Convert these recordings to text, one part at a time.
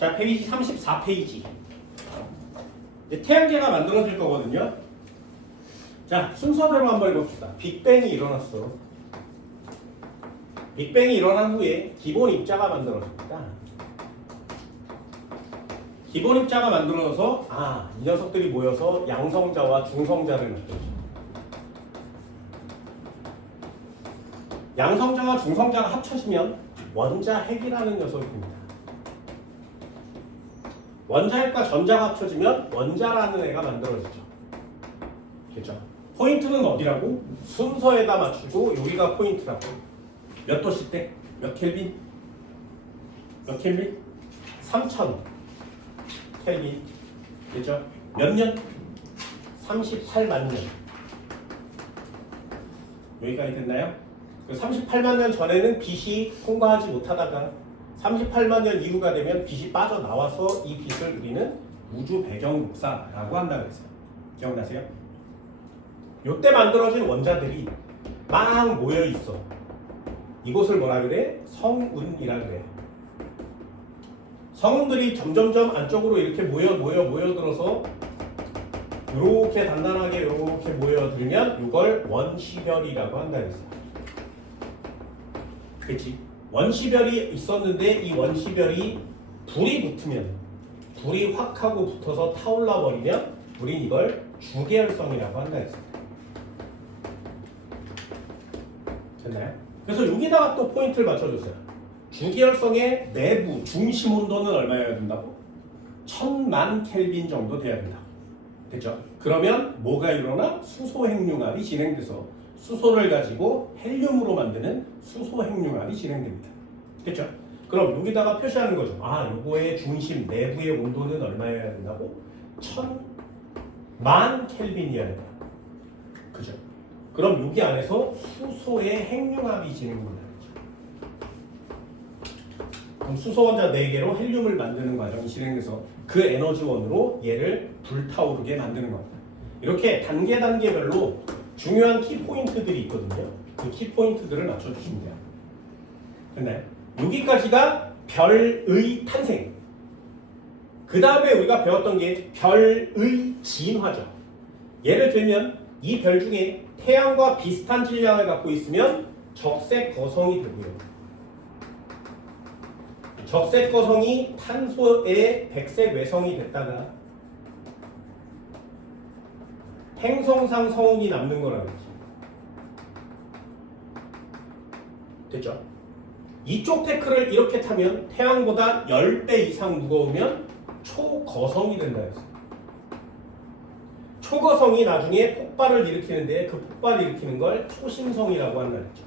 자, 페이지 34페이지. 이제 태양계가 만들어질 거거든요. 자, 순서대로 한번 해봅시다. 빅뱅이 일어났어. 빅뱅이 일어난 후에 기본 입자가 만들어집니다. 기본 입자가 만들어져서 이 녀석들이 모여서 양성자와 중성자를 만들어줍니다. 양성자와 중성자가 합쳐지면 원자핵이라는 녀석입니다. 원자핵과 전자가 합쳐지면 원자라는 애가 만들어지죠. 그렇죠? 포인트는 어디라고? 순서에다 맞추고 여기가 포인트라고. 몇 도씨 때? 몇 켈빈? 몇 켈빈? 3000 켈빈. 그렇죠? 몇 년? 38만 년. 여기까지 됐나요? 38만 년 전에는 빛이 통과하지 못하다가 38만 년 이후가 되면 빛이 빠져나와서 이 빛을 우리는 우주 배경 복사라고 한다고 했어요. 기억나세요? 요때 만들어진 원자들이 막 모여 있어. 이곳을 뭐라 그래? 성운이라 그래. 성운들이 점점점 안쪽으로 이렇게 모여들어서 이렇게 단단하게 이렇게 모여들면 이걸 원시별이라고 한다고 했어요. 그치? 원시별이 있었는데 이 원시별이 불이 붙으면 불이 확 하고 붙어서 타올라 버리면 우린 이걸 주계열성이라고 한다 했습니다. 됐나요? 그래서 여기다가 또 포인트를 맞춰줬어요. 주계열성의 내부 중심 온도는 얼마여야 된다고? 1000만 켈빈 정도 돼야 된다고. 됐죠? 그러면 뭐가 일어나? 수소핵융합이 진행돼서 수소를 가지고 헬륨으로 만드는 수소핵융합이 진행됩니다. 됐죠? 그럼 여기다가 표시하는 거죠. 요거의 중심 내부의 온도는 얼마여야 된다고? 1000만 켈빈이어야 된다. 그죠? 그럼 여기 안에서 수소의 핵융합이 진행됩니다. 그럼 수소 원자 4개로 헬륨을 만드는 과정이 진행돼서 그 에너지원으로 얘를 불타오르게 만드는 겁니다. 이렇게 단계별로 중요한 키포인트들이 있거든요. 그 키포인트들을 맞춰주시면 돼요. 됐나요? 여기까지가 별의 탄생. 그 다음에 우리가 배웠던 게 별의 진화죠. 예를 들면 이 별 중에 태양과 비슷한 질량을 갖고 있으면 적색 거성이 되고요. 적색 거성이 탄소의 백색 외성이 됐다가 행성상 성운이 남는 거라고 했지. 됐죠? 이쪽 테크를 이렇게 타면 태양보다 10배 이상 무거우면 초거성이 된다 했어. 초거성이 나중에 폭발을 일으키는데 그 폭발을 일으키는 걸 초신성이라고 한다 했죠.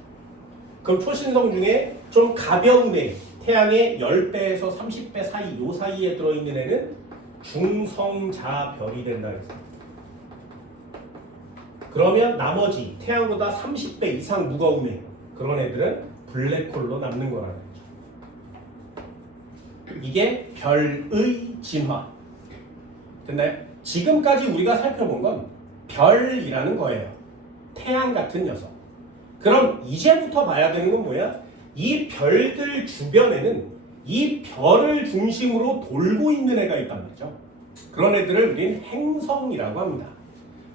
그럼 초신성 중에 좀 가벼운 애, 태양의 10배에서 30배 사이, 요 사이에 들어있는 애는 중성자별이 된다 했어. 그러면 나머지 태양보다 30배 이상 무거운 애, 그런 애들은 블랙홀로 남는 거라는 거죠. 이게 별의 진화. 됐나요? 지금까지 우리가 살펴본 건 별이라는 거예요. 태양 같은 녀석. 그럼 이제부터 봐야 되는 건 뭐야? 이 별들 주변에는 이 별을 중심으로 돌고 있는 애가 있단 말이죠. 그런 애들을 우리는 행성이라고 합니다.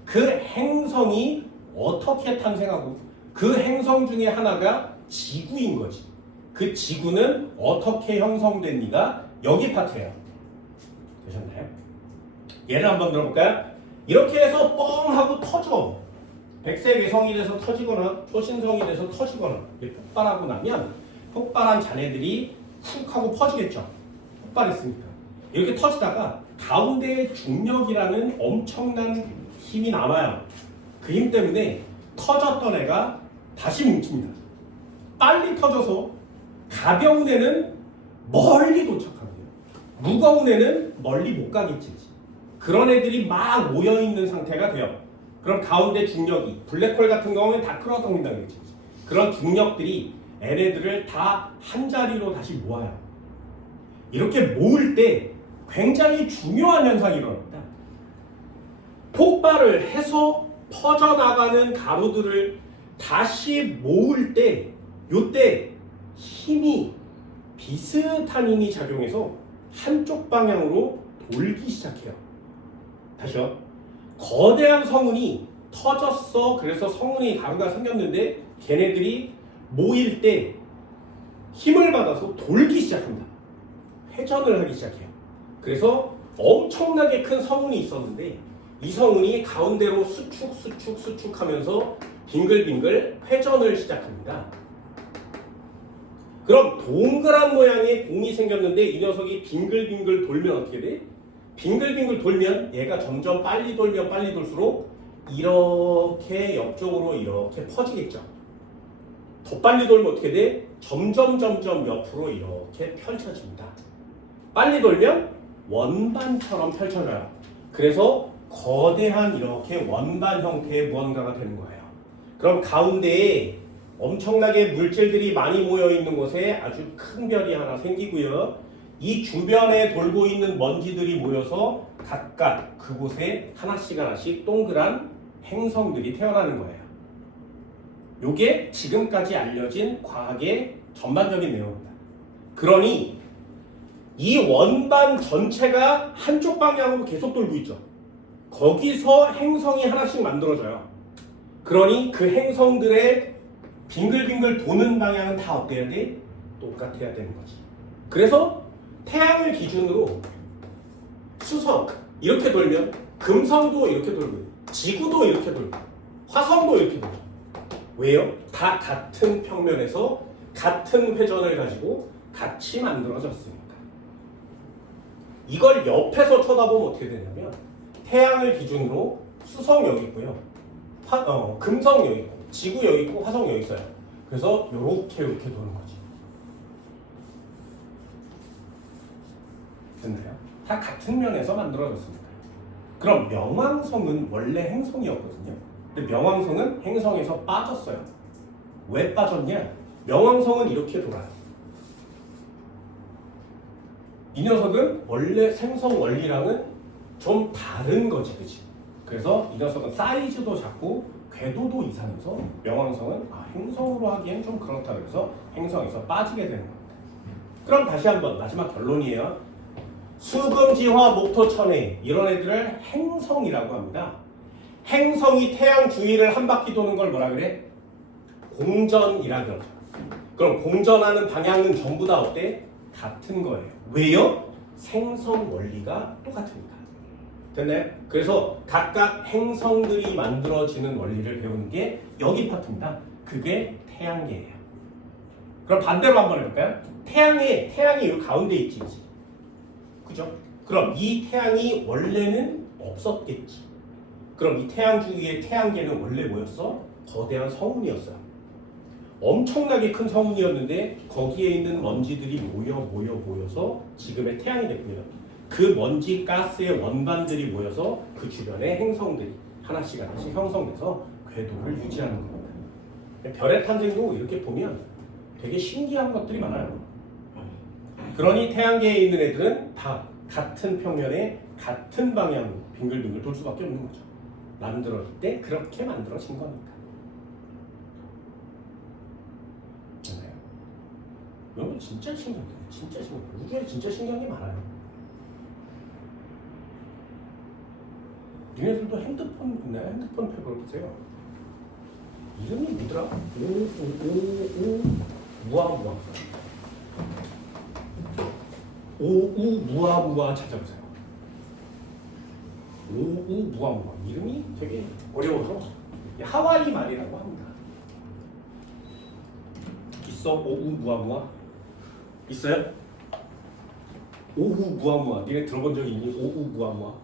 그 행성이 어떻게 탄생하고 그 행성 중에 하나가 지구인 거지. 그 지구는 어떻게 형성됩니까? 여기 파트예요. 되셨나요? 예를 한번 들어볼까요? 이렇게 해서 뻥 하고 터져. 백색 외성이 돼서 터지거나 초신성이 돼서 터지거나 폭발하고 나면 폭발한 잔해들이 훅 하고 퍼지겠죠. 폭발했으니까. 이렇게 터지다가 가운데에 중력이라는 엄청난 힘이 남아요. 그 힘 때문에 터졌던 애가 다시 뭉칩니다. 빨리 터져서 가벼운 애는 멀리 도착하고요. 무거운 애는 멀리 못 가겠지. 그런 애들이 막 모여있는 상태가 돼요. 그럼 가운데 중력이, 블랙홀 같은 경우는 다 끌어당긴다고 했지. 그런 중력들이 얘네들을 다 한 자리로 다시 모아요. 이렇게 모을 때 굉장히 중요한 현상이 일어납니다. 폭발을 해서 퍼져나가는 가루들을 다시 모을 때, 요때 힘이 비슷한 힘이 작용해서 한쪽 방향으로 돌기 시작해요. 다시요. 거대한 성운이 터졌어. 그래서 성운이 가루가 생겼는데 걔네들이 모일 때 힘을 받아서 돌기 시작합니다. 회전을 하기 시작해요. 그래서 엄청나게 큰 성운이 있었는데 이 성운이 가운데로 수축 하면서 빙글빙글 회전을 시작합니다. 그럼 동그란 모양의 공이 생겼는데 이 녀석이 빙글빙글 돌면 어떻게 돼? 빙글빙글 돌면 얘가 점점 빨리 돌면 빨리 돌수록 이렇게 옆쪽으로 이렇게 퍼지겠죠. 더 빨리 돌면 어떻게 돼? 점점 옆으로 이렇게 펼쳐집니다. 빨리 돌면 원반처럼 펼쳐져요. 그래서 거대한 이렇게 원반 형태의 무언가가 되는 거예요. 그럼 가운데에 엄청나게 물질들이 많이 모여 있는 곳에 아주 큰 별이 하나 생기고요. 이 주변에 돌고 있는 먼지들이 모여서 각각 그곳에 하나씩 동그란 행성들이 태어나는 거예요. 요게 지금까지 알려진 과학의 전반적인 내용입니다. 그러니 이 원반 전체가 한쪽 방향으로 계속 돌고 있죠. 거기서 행성이 하나씩 만들어져요. 그러니 그 행성들의 빙글빙글 도는 방향은 다 어때야 돼? 똑같아야 되는 거지. 그래서 태양을 기준으로 수성 이렇게 돌면 금성도 이렇게 돌고 지구도 이렇게 돌고 화성도 이렇게 돌고 왜요? 다 같은 평면에서 같은 회전을 가지고 같이 만들어졌으니까. 이걸 옆에서 쳐다보면 어떻게 되냐면 태양을 기준으로 수성 여기 있고요. 금성 여기 있고 지구 여기 있고 화성 여기 있어요. 그래서 이렇게 도는 거지. 됐나요? 다 같은 면에서 만들어졌습니다. 그럼 명왕성은 원래 행성이었거든요. 근데 명왕성은 행성에서 빠졌어요. 왜 빠졌냐? 명왕성은 이렇게 돌아요. 이 녀석은 원래 생성 원리랑은 좀 다른 거지, 그치? 그래서 이 녀석은 사이즈도 작고 궤도도 이상해서 명왕성은 행성으로 하기엔 좀 그렇다 그래서 행성에서 빠지게 되는 겁니다. 그럼 다시 한번 마지막 결론이에요. 수금지화, 목토천해 이런 애들을 행성이라고 합니다. 행성이 태양 주위를 한 바퀴 도는 걸 뭐라 그래? 공전이라 그러죠. 그럼 공전하는 방향은 전부 다 어때? 같은 거예요. 왜요? 생성 원리가 똑같으니까. 됐나요? 그래서 각각 행성들이 만들어지는 원리를 배우는 게 여기 파트입니다. 그게 태양계예요. 그럼 반대로 한번 해볼까요? 태양이 여기 가운데 있지. 그죠? 그럼 이 태양이 원래는 없었겠지. 그럼 이 태양 주위의 태양계는 원래 뭐였어? 거대한 성운이었어요. 엄청나게 큰 성운이었는데 거기에 있는 먼지들이 모여서 지금의 태양이 됐고요. 그 먼지 가스의 원반들이 모여서 그 주변에 행성들이 하나씩 형성돼서 궤도를 유지하는 겁니다. 별의 탄생도 이렇게 보면 되게 신기한 것들이 많아요. 그러니 태양계에 있는 애들은 다 같은 평면에 같은 방향으로 빙글빙글 돌 수밖에 없는 거죠. 만들어질 때 그렇게 만들어진 거니까. 맞나요? 이런 건 진짜 신기해요. 진짜 신기해요. 우주에 진짜 신기한 게 많아요. 니네들도 핸드폰 있나요? 핸드폰 펴보세요. 이름이 뭐더라? 무아무아. 오우무아무아 찾아보세요. 오우무아무아. 이름이 되게 어려워서 하와이 말이라고 합니다. 있어? 오우무아무아? 있어요? 오우무아무아. 니네 들어본 적이 있니? 오우무아무아?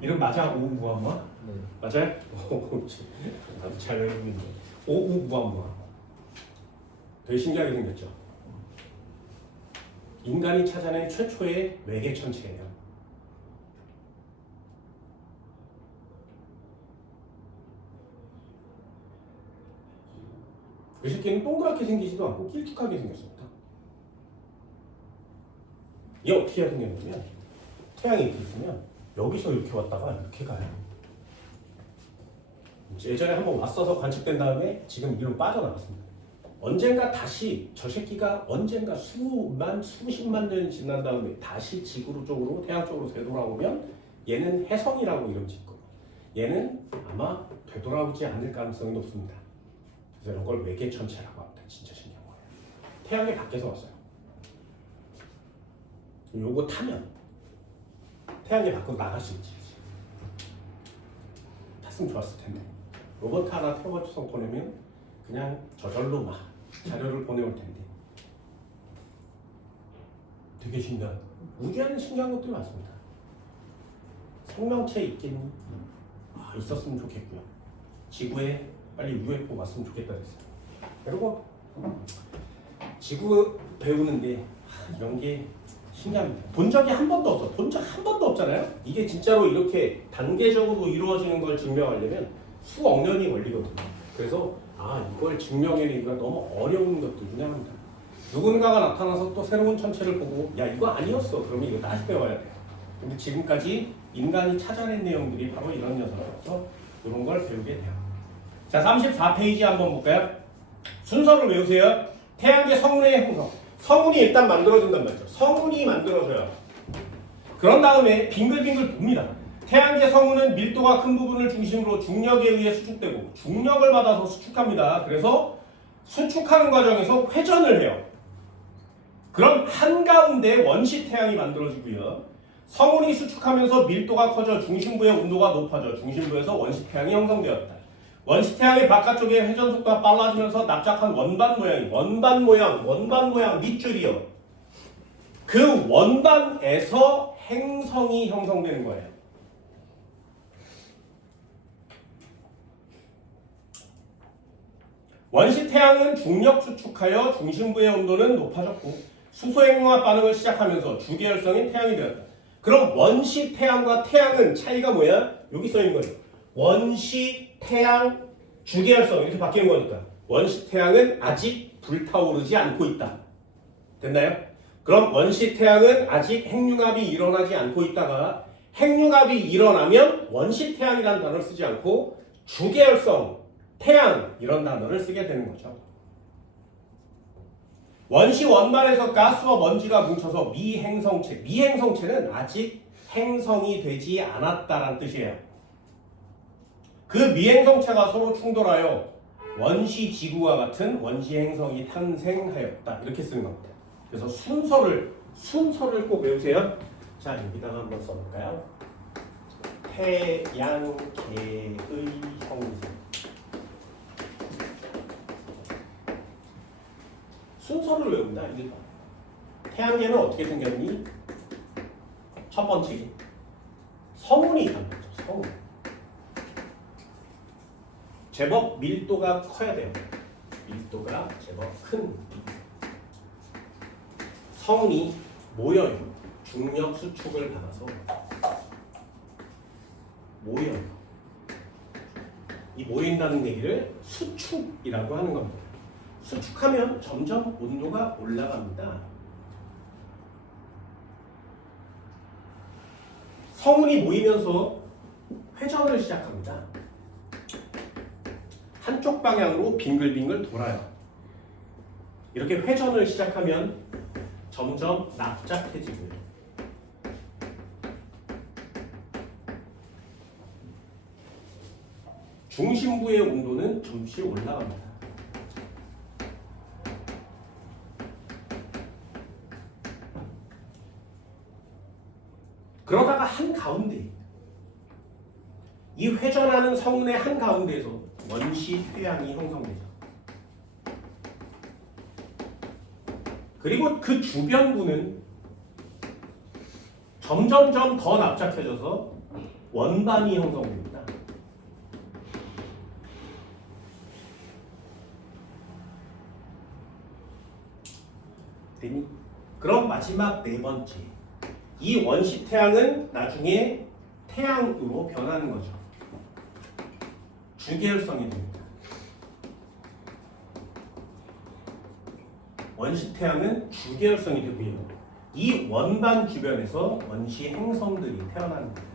이름 맞아? 오우무아무아? 네. 맞아요? 나도 잘 외우는데. 오우무아무아. 되게 신기하게 생겼죠? 인간이 찾아낸 최초의 외계 천체예요. 그 새끼는 동그랗게 생기지도 않고 길쭉하게 생겼습니다. 이게 어떻게 생겼냐면 태양이 이렇게 있으면 여기서 이렇게 왔다가 이렇게 가요. 예전에 한번 왔어서 관측된 다음에 지금 이리로 빠져나갔습니다. 언젠가 다시 저 새끼가 언젠가 수십만 년이 지난 다음에 다시 지구 쪽으로 태양 쪽으로 되돌아오면 얘는 혜성이라고 이름 짓고 얘는 아마 되돌아오지 않을 가능성이 높습니다. 그래서 이런 걸 외계천체라고 합니다. 진짜 신기한 거예요. 태양의 밖에서 왔어요. 요거 타면 태양의 밖으로 나갈 수 있지. 탔으면 좋았을 텐데 로봇 하나 태워서 보내면 그냥 저절로 막 자료를 보내올 텐데 되게 신기한 우주에는 신기한 것들이 많습니다. 생명체 있긴 있었으면 좋겠고요. 지구에 빨리 UFO 왔으면 좋겠다 그랬어요. 그리고 지구 배우는데 이런 게 신기합니다. 본 적이 한 번도 없어. 본 적 한 번도 없잖아요. 이게 진짜로 이렇게 단계적으로 이루어지는 걸 증명하려면 수억 년이 걸리거든요. 그래서 이걸 증명해내기가 너무 어려운 것들 중에 하나입니다. 누군가가 나타나서 또 새로운 천체를 보고 야 이거 아니었어. 그러면 이거 다시 배워야 돼요. 근데 지금까지 인간이 찾아낸 내용들이 바로 이런 녀석이라서 이런 걸 배우게 돼요. 자, 34페이지 한번 볼까요? 순서를 외우세요. 태양계 성운의 형성. 성운이 일단 만들어진단 말이죠. 성운이 만들어져요. 그런 다음에 빙글빙글 돕니다. 태양계 성운은 밀도가 큰 부분을 중심으로 중력에 의해 수축되고 중력을 받아서 수축합니다. 그래서 수축하는 과정에서 회전을 해요. 그럼 한가운데 원시 태양이 만들어지고요. 성운이 수축하면서 밀도가 커져 중심부의 온도가 높아져 중심부에서 원시 태양이 형성되었다. 원시 태양의 바깥쪽에 회전 속도가 빨라지면서 납작한 원반 모양 밑줄이요. 그 원반에서 행성이 형성되는 거예요. 원시 태양은 중력 수축하여 중심부의 온도는 높아졌고 수소핵융합 반응을 시작하면서 주계열성인 태양이 되었다. 그럼 원시 태양과 태양은 차이가 뭐야? 여기 써 있는 거예요. 원시 태양 주계열성 이렇게 바뀌는 거니까 원시 태양은 아직 불타오르지 않고 있다. 됐나요? 그럼 원시 태양은 아직 핵융합이 일어나지 않고 있다가 핵융합이 일어나면 원시 태양이라는 단어를 쓰지 않고 주계열성 태양 이런 단어를 쓰게 되는 거죠. 원시 원반에서 가스와 먼지가 뭉쳐서 미행성체는 아직 행성이 되지 않았다라는 뜻이에요. 그 미행성체가 서로 충돌하여 원시 지구와 같은 원시 행성이 탄생하였다. 이렇게 쓰는 겁니다. 그래서 순서를 꼭 외우세요. 자, 여기다가 한번 써볼까요? 태양계의 형성. 순서를 외운다. 1번. 태양계는 어떻게 생겼니? 첫 번째, 성운이 있다는 거죠. 성운. 제법 밀도가 커야 돼요. 밀도가 제법 큰 성운이 모여요. 중력 수축을 받아서 모여요. 이 모인다는 얘기를 수축이라고 하는 겁니다. 수축하면 점점 온도가 올라갑니다. 성운이 모이면서 회전을 시작합니다. 한쪽 방향으로 빙글빙글 돌아요. 이렇게 회전을 시작하면 점점 납작해지고요. 중심부의 온도는 잠시 올라갑니다. 그러다가 한가운데 이 회전하는 성운의 한가운데에서 원시 태양이 형성되죠. 그리고 그 주변부는 점점점 더 납작해져서 원반이 형성됩니다. 되니? 그럼 마지막 네 번째. 이 원시 태양은 나중에 태양으로 변하는 거죠. 주계열성이 됩니다. 원시 태양은 주계열성이 되고요. 이 원반 주변에서 원시 행성들이 태어나는 거예요.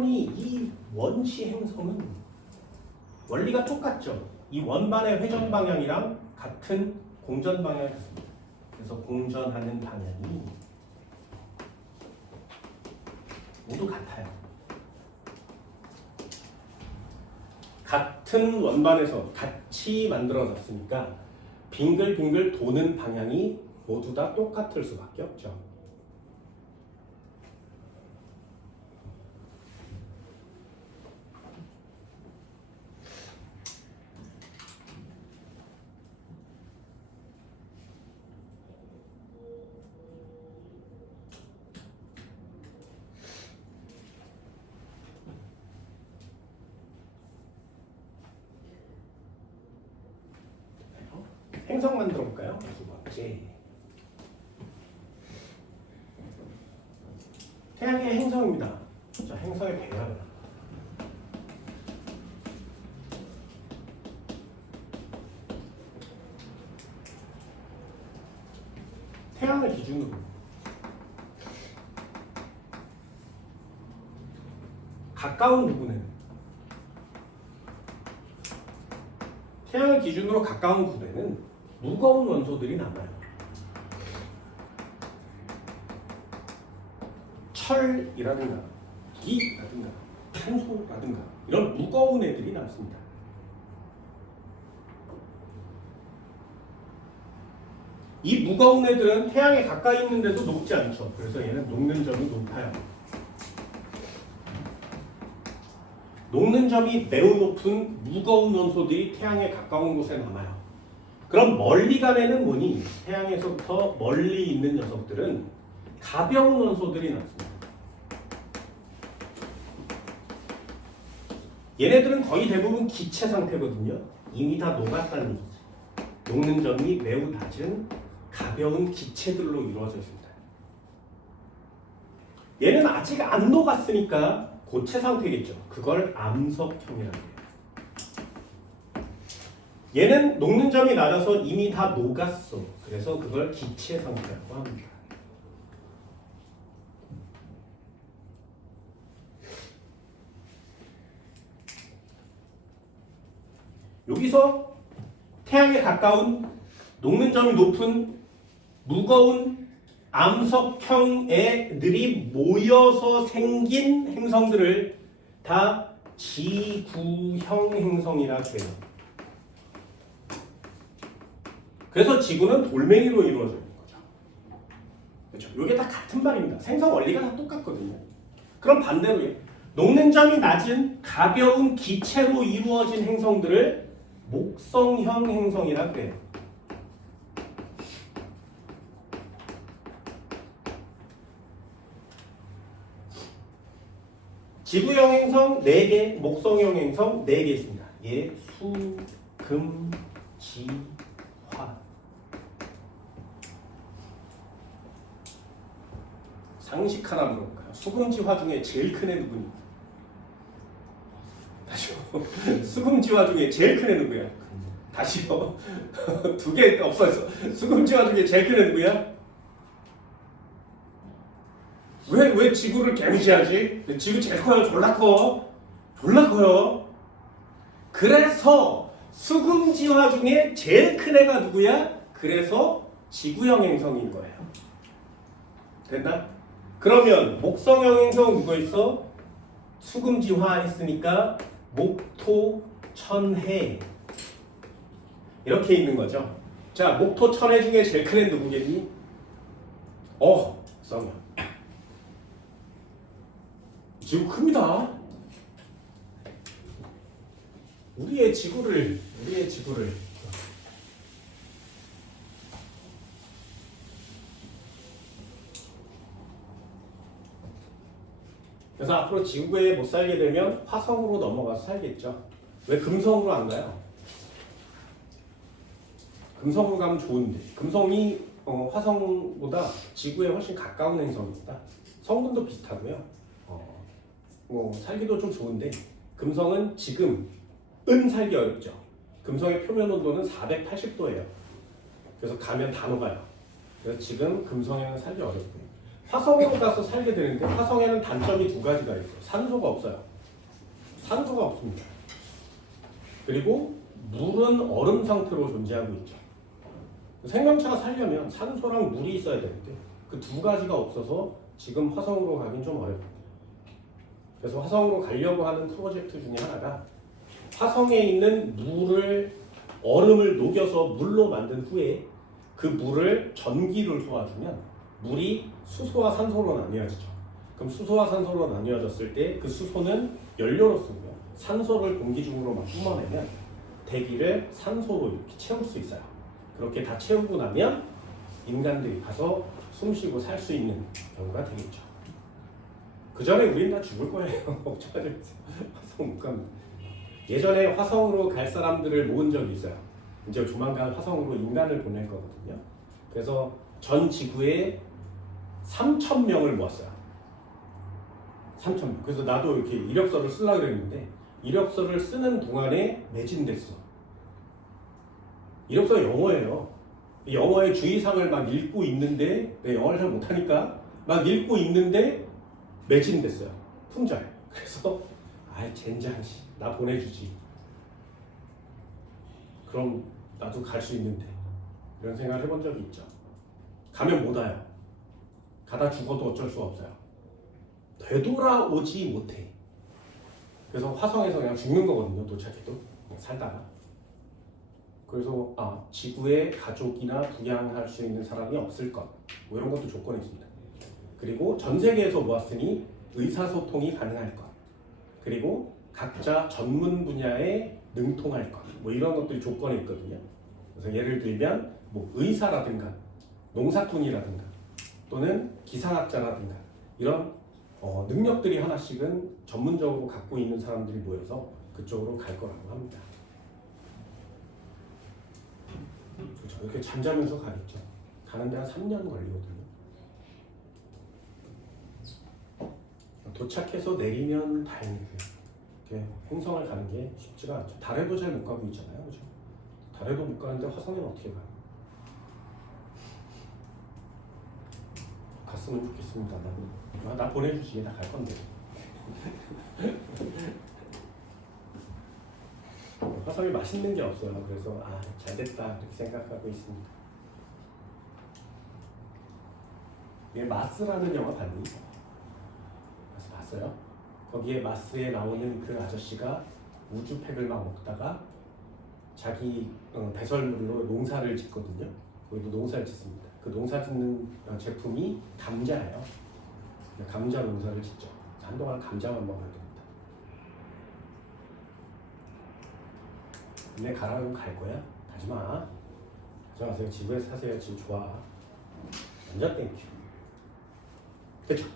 당연히 이 원시 행성은 원리가 똑같죠. 이 원반의 회전 방향이랑 같은 공전 방향을 갖습니다. 그래서 공전하는 방향이 모두 같아요. 같은 원반에서 같이 만들어졌으니까 빙글빙글 도는 방향이 모두 다 똑같을 수밖에 없죠. 행성 만들어 볼까요? 두 번째. 태양의 행성입니다. 자, 행성의 배열. 태양을 기준으로 가까운 부분에는 태양을 기준으로 가까운 부분에는 무거운 원소들이 남아요. 철이라든가 기라든가 탄소라든가 이런 무거운 애들이 남습니다. 이 무거운 애들은 태양에 가까이 있는데도 녹지 않죠. 그래서 얘는 녹는 점이 높아요. 녹는 점이 매우 높은 무거운 원소들이 태양에 가까운 곳에 남아요. 그럼 멀리 간 애는 뭐니? 태양에서부터 멀리 있는 녀석들은 가벼운 원소들이 남습니다. 얘네들은 거의 대부분 기체 상태거든요. 이미 다 녹았다는 얘기죠. 녹는 점이 매우 낮은 가벼운 기체들로 이루어져 있습니다. 얘는 아직 안 녹았으니까 고체 상태겠죠. 그걸 암석형이라고 해요. 얘는 녹는 점이 낮아서 이미 다 녹았어. 그래서 그걸 기체 상태라고 합니다. 여기서 태양에 가까운 녹는 점이 높은 무거운 암석형 애들이 모여서 생긴 행성들을 다 지구형 행성이라고 해요. 그래서 지구는 돌멩이로 이루어져 있는 거죠. 그렇죠? 이게 다 같은 말입니다. 생성 원리가 다 똑같거든요. 그럼 반대로 녹는 점이 낮은 가벼운 기체로 이루어진 행성들을 목성형 행성이라고 해요. 지구형 행성 4개, 목성형 행성 4개 있습니다. 예, 수, 금, 지, 화. 상식 하나 물어볼까요? 수금지화 중에 제일 큰 애 누구니? 다시요. 수금지화 중에 제일 큰 애 누구야? 다시요. 2개 없어졌어. 수금지화 중에 제일 큰 애 누구야? 왜 지구를 개무시하지? 지구 제일 커요. 졸라 커. 졸라 커요. 그래서 수금지화 중에 제일 큰 애가 누구야? 그래서 지구형 행성인 거예요. 됐나? 그러면 목성형 행성 누가 있어? 수금지화 했으니까 목토, 천해 이렇게 있는 거죠. 자, 목토, 천해 중에 제일 큰 애는 누구겠니? 성형. 지구 큽니다. 우리의 지구를 그래서 앞으로 지구에 못 살게 되면 화성으로 넘어가서 살겠죠. 왜 금성으로 안 가요? 금성으로 가면 좋은데 금성이 화성보다 지구에 훨씬 가까운 행성입니다. 성분도 비슷하고요. 살기도 좀 좋은데 금성은 지금은 살기 어렵죠. 금성의 표면 온도는 480도예요. 그래서 가면 다 녹아요. 그래서 지금 금성에는 살기 어렵고요. 화성으로 가서 살게 되는데 화성에는 단점이 두 가지가 있어요. 산소가 없어요. 산소가 없습니다. 그리고 물은 얼음 상태로 존재하고 있죠. 생명체가 살려면 산소랑 물이 있어야 되는데 그 두 가지가 없어서 지금 화성으로 가긴 좀 어렵습니다. 그래서 화성으로 가려고 하는 프로젝트 중에 하나가 화성에 있는 얼음을 녹여서 물로 만든 후에 그 물을 전기를 쏘아주면 물이 수소와 산소로 나뉘어지죠. 그럼 수소와 산소로 나뉘어졌을 때 그 수소는 연료로 쓰고요. 산소를 공기 중으로 막 뿜어내면 대기를 산소로 이렇게 채울 수 있어요. 그렇게 다 채우고 나면 인간들이 가서 숨쉬고 살 수 있는 경우가 되겠죠. 그 전에 우린 다 죽을 거예요. 걱정하지 마세요. 화성 못 갑니다. 예전에 화성으로 갈 사람들을 모은 적이 있어요. 이제 조만간 화성으로 인간을 보낼 거거든요. 그래서 전 지구에 3,000명을 모았어요. 3,000명. 그래서 나도 이렇게 이력서를 쓰려고 그랬는데 이력서를 쓰는 동안에 매진됐어. 이력서 영어예요. 영어의 주의사항을 막 읽고 있는데 영어를 잘 못하니까 막 읽고 있는데 매진됐어요. 품절. 그래서 아이 젠장 나 보내주지. 그럼 나도 갈 수 있는데 이런 생각을 해본 적이 있죠. 가면 못 와요. 가다 죽어도 어쩔 수 없어요. 되돌아오지 못해. 그래서 화성에서 그냥 죽는 거거든요. 도착해도 살다가. 그래서 지구에 가족이나 부양할 수 있는 사람이 없을 것. 뭐 이런 것도 조건이 있습니다. 그리고 전 세계에서 모았으니 의사소통이 가능할 것. 그리고 각자 전문 분야에 능통할 것. 뭐 이런 것들이 조건이 있거든요. 그래서 예를 들면 뭐 의사라든가 농사꾼이라든가 또는 기상학자라든가 이런 능력들이 하나씩은 전문적으로 갖고 있는 사람들이 모여서 그쪽으로 갈 거라고 합니다. 그렇죠. 이렇게 잠자면서 가겠죠. 가는데 한 3년 걸리거든요. 도착해서 내리면 다행이고요. 이렇게 행성을 가는 게 쉽지가 않죠. 달에도 잘 못 가고 있잖아요. 그죠? 달에도 못 가는데 화성에는 어떻게 가요? 갔으면 좋겠습니다. 나 보내주지. 나 갈 건데. 화성이 맛있는 게 없어요. 그래서 잘됐다 이렇게 생각하고 있습니다. 이게 마스라는 영화 봤니? 마스 봤어요? 거기에 마스에 나오는 그 아저씨가 우주팩을 막 먹다가 자기 배설물로 농사를 짓거든요. 거기도 농사를 짓습니다. 그 농사 짓는 제품이 감자예요. 감자 농사를 짓죠. 한동안 감자만 먹어야 됩니다. 근데 가라고 갈 거야? 가지 마. 가지 마세요. 지구에 사세요. 지금 좋아. 완전 땡큐. 그렇죠?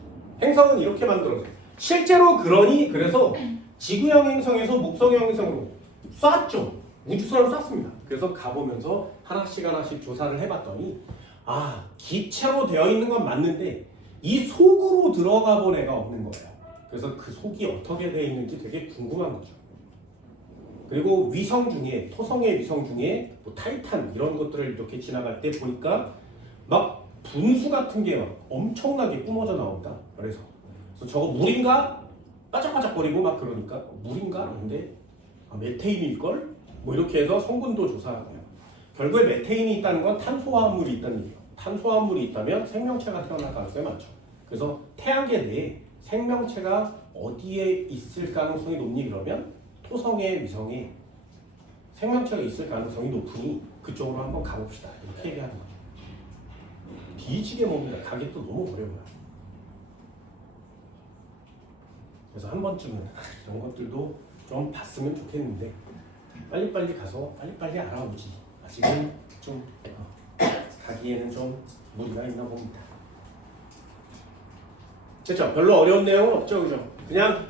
행성은 이렇게 만들어져요. 실제로 그래서 지구형 행성에서 목성형 행성으로 쐈죠. 우주선을 쐈습니다. 그래서 가보면서 하나씩 조사를 해봤더니 기체로 되어 있는 건 맞는데 이 속으로 들어가 본 애가 없는 거예요. 그래서 그 속이 어떻게 되어 있는지 되게 궁금한 거죠. 그리고 위성 중에 토성의 위성 중에 뭐 타이탄 이런 것들을 이렇게 지나갈 때 보니까 막 분수 같은 게 막 엄청나게 뿜어져 나온다. 그래서 저거 물인가? 바짝바짝거리고 막 그러니까 물인가? 근데 메테인일걸? 뭐 이렇게 해서 성분도 조사하고요. 결국에 메테인이 있다는 건 탄소화합물이 있다는 얘기예요. 탄소화합물이 있다면 생명체가 태어날 가능성이 많죠. 그래서 태양계 내에 생명체가 어디에 있을 가능성이 높니 그러면 토성의 위성에 생명체가 있을 가능성이 높으니 그쪽으로 한번 가봅시다. 이렇게 얘기하는 거죠. 뒤지게 멉니다. 가기 또 너무 어려워요. 그래서 한 번쯤은 이런 것들도 좀 봤으면 좋겠는데 빨리빨리 가서 빨리빨리 알아보지. 아직은 좀 가기에는 좀 무리가 있나 봅니다. 그렇죠? 별로 어려운 내용은 없죠, 그죠? 그냥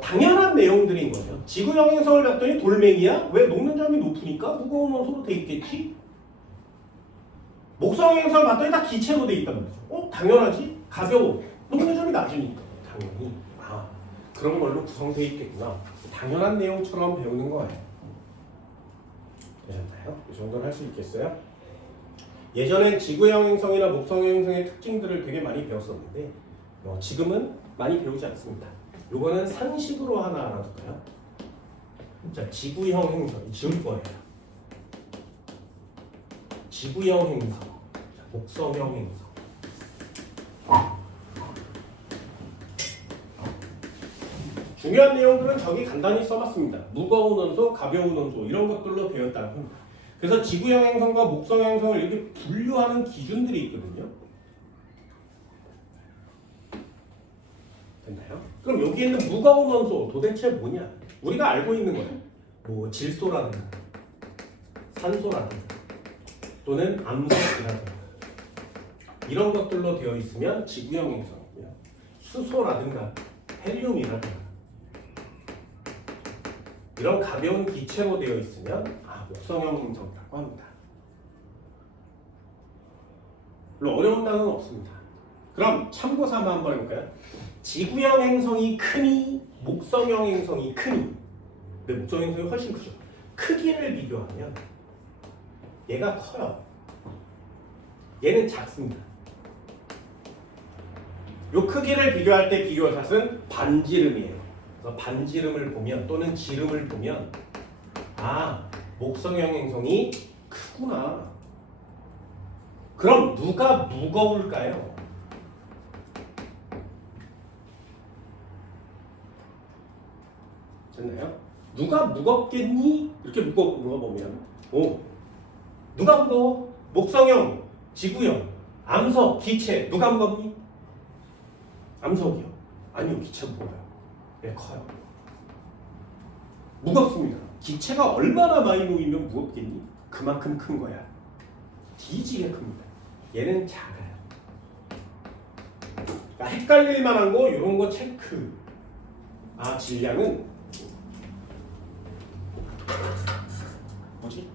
당연한 내용들인 거죠. 지구형 행성을 봤더니 돌멩이야? 왜 녹는 점이 높으니까 무거운 원소로 돼 있겠지? 목성 행성을 봤더니 다 기체로 돼 있단 말이죠. 당연하지? 가벼워. 녹는 점이 낮으니까 당연히 그런 걸로 구성되어 있겠구나. 당연한 내용처럼 배우는 거예요. 되셨나요? 이 정도는 할 수 있겠어요? 예전엔 지구형 행성이나 목성형 행성의 특징들을 되게 많이 배웠었는데 지금은 많이 배우지 않습니다. 요거는 상식으로 하나 알아둘까요? 자, 지구형 행성 지울 거예요. 지구형 행성, 자, 목성형 행성. 중요한 내용들은 저기 간단히 써봤습니다. 무거운 원소, 가벼운 원소 이런 것들로 배웠다고 합니다. 그래서 지구형 행성과 목성형 행성을 이렇게 분류하는 기준들이 있거든요. 됐나요? 그럼 여기 있는 무거운 원소 도대체 뭐냐? 우리가 알고 있는 거예요. 뭐 질소라든가 산소라든가 또는 암석이라든가 이런 것들로 되어 있으면 지구형 행성이고요. 수소라든가 헬륨이라든가 이런 가벼운 기체로 되어 있으면 목성형 행성이라고 합니다. 별로 어려운 단어는 없습니다. 그럼 참고 삼아 한번 해볼까요? 지구형 행성이 크니 목성형 행성이 크니? 근데 목성형 행성이 훨씬 크죠. 크기를 비교하면 얘가 커요. 얘는 작습니다. 요 크기를 비교할 때 비교샷은 반지름이에요. 그래서 반지름을 보면 또는 지름을 보면 목성형 행성이 크구나. 그럼 누가 무거울까요? 됐나요? 누가 무겁겠니? 이렇게 물어보면 누가 무거워? 목성형, 지구형, 암석, 기체 누가 무겁니? 암석이요. 아니요, 기체 무거워요. 네, 커요. 무겁습니다. 기체가 얼마나 많이 모이면 무겁겠니? 그만큼 큰 거야. 뒤지게 큽니다. 얘는 작아요. 그러니까 헷갈릴 만한 거 이런 거 체크. 질량은 뭐지?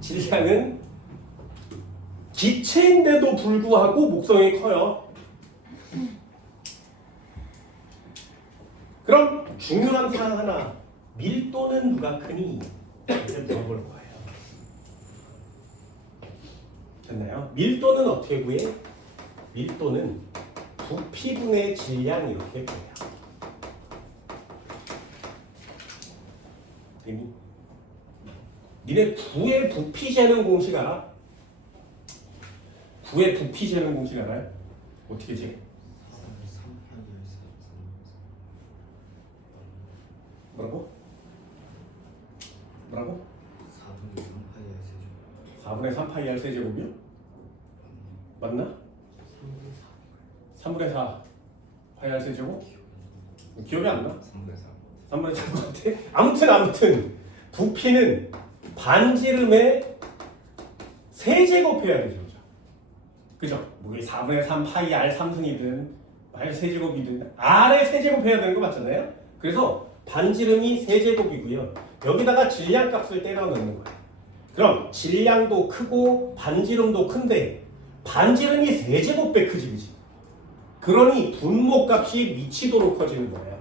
질량은 기체인데도 불구하고 목성이 커요. 그럼 중요한 사항 하나, 밀도는 누가 크니? 이렇게 물어볼 거예요. 됐나요? 밀도는 어떻게 구해? 밀도는 부피분의 질량 이렇게 구해요. 니네 부의 부피 재는 공식 알아? 부의 부피 재는 공식 알아요? 어떻게 재? 뭐라고? 4분의 3파이 r 세제곱이요? 맞나? 3분의 4 파이 r 세제곱? 기억이 안 나? 3분의 4 같아? 아무튼 부피는 반지름의 세제곱해야 되죠. 그죠? 뭐 4분의 3 파이 r 3승이든 r 세제곱이든 r의 세제곱해야 되는 거 맞잖아요? 그래서 반지름이 세제곱이고요. 여기다가 질량값을 때려 넣는 거예요. 그럼 질량도 크고 반지름도 큰데 반지름이 세제곱배 크지, 그지? 그러니 분모값이 미치도록 커지는 거예요.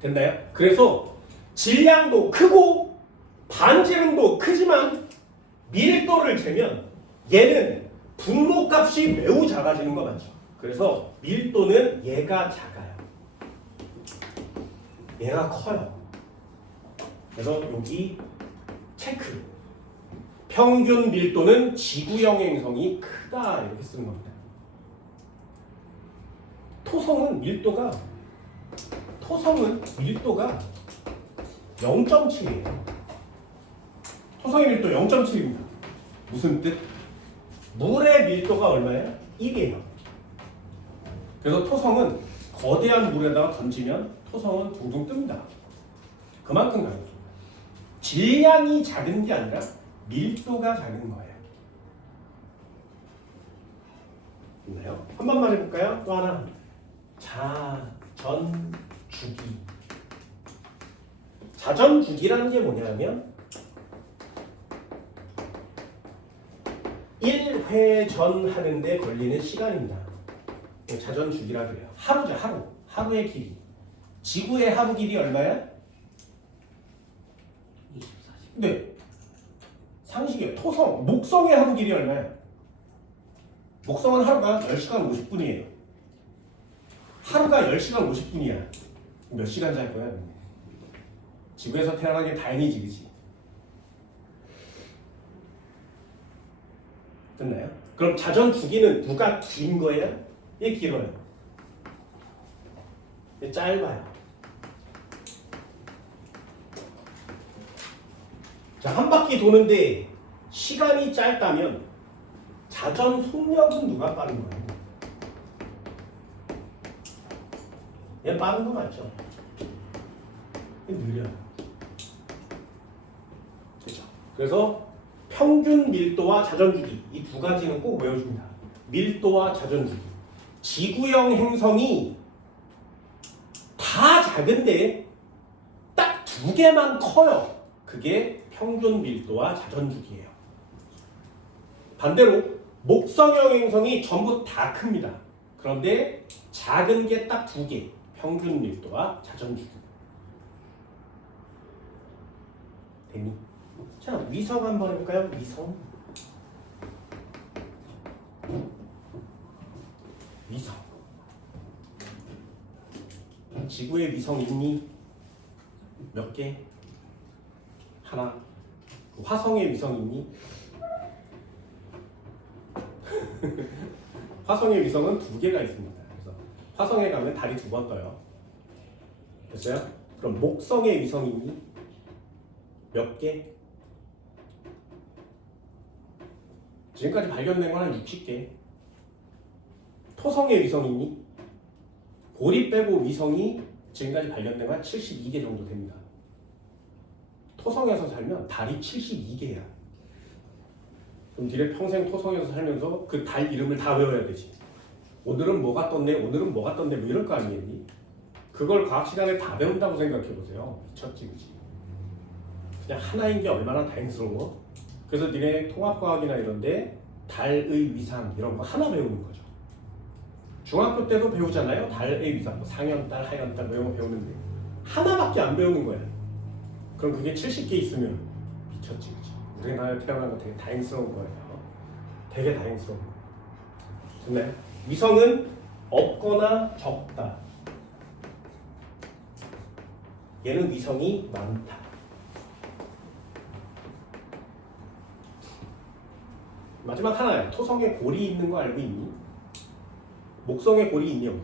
됐나요? 그래서 질량도 크고 반지름도 크지만 밀도를 재면 얘는 분모값이 매우 작아지는 거 맞죠? 그래서 밀도는 얘가 작아요. 얘가 커요. 그래서 여기 체크. 평균 밀도는 지구형 행성이 크다 이렇게 쓰는 겁니다. 토성은 밀도가 0.7이에요. 토성의 밀도 0.7입니다. 무슨 뜻? 물의 밀도가 얼마예요? 1이에요. 그래서 토성은 거대한 물에다가 던지면 토성은 둥둥 뜹니다. 그만큼 가볍습니다. 질량이 작은 게 아니라 밀도가 작은 거예요. 있나요? 한 번만 해볼까요? 또 하나. 자전주기. 자전주기라는 게 뭐냐면 1회전 하는데 걸리는 시간입니다. 자전주기라 그래요. 하루죠, 하루. 하루의 길이. 지구의 하루 길이 얼마야? 24시간. 네. 상식이에요. 토성, 목성의 하루 길이 얼마야? 목성은 하루가 10시간 50분이에요. 하루가 10시간 50분이야. 몇 시간 잘 거야? 지구에서 태어난 게 다행이지, 그치? 됐나요? 그럼 자전 주기는 누가 긴 거예요? 얘 길어요. 얘 짧아요. 자, 한 바퀴 도는데 시간이 짧다면 자전 속력은 누가 빠른 거예요? 얘 빠른 거 맞죠? 얘 느려요. 그렇죠? 그래서 평균 밀도와 자전주기 이 두 가지는 꼭 외워줍니다. 밀도와 자전주기. 지구형 행성이 다 작은데 딱 두 개만 커요. 그게 평균 밀도와 자전주기예요. 반대로 목성형 행성이 전부 다 큽니다. 그런데 작은 게 딱 두 개. 평균 밀도와 자전주기. 됐니? 자, 위성 한번 해볼까요? 위성. 위성. 지구에 위성 있니? 몇 개? 하나. 화성에 위성 있니? 화성의 위성은 두 개가 있습니다. 그래서 화성에 가면 달이 두 번 떠요. 됐어요? 그럼 목성의 위성 있니? 몇 개? 지금까지 발견된 건 한 60개. 토성의 위성 있니? 고리 빼고 위성이 지금까지 발견된 건 한 72개 정도 됩니다. 토성에서 살면 달이 72개야. 그럼 니네 평생 토성에서 살면서 그 달 이름을 다 외워야 되지. 오늘은 뭐가 떴네, 오늘은 뭐가 떴네, 뭐 이럴 거 아니겠니? 그걸 과학 시간에 다 배운다고 생각해 보세요. 미쳤지, 그치? 그냥 하나인 게 얼마나 다행스러워. 그래서 니네 통합과학이나 이런데 달의 위상 이런 거 하나 배우는 거죠. 중학교 때도 배우잖아요. 달의 위상, 뭐 상현달, 하현달 뭐 이런 거 배우는데 하나밖에 안 배우는 거야. 그럼 그게 70개 있으면 미쳤지, 그치? 우리나라에 태어난 거 되게 다행스러운 거예요. 되게 다행스러운 거예요. 됐나요? 위성은 없거나 적다. 얘는 위성이 많다. 마지막 하나야. 토성에 골이 있는 거 알고 있니? 목성에 골이 있니? 없니?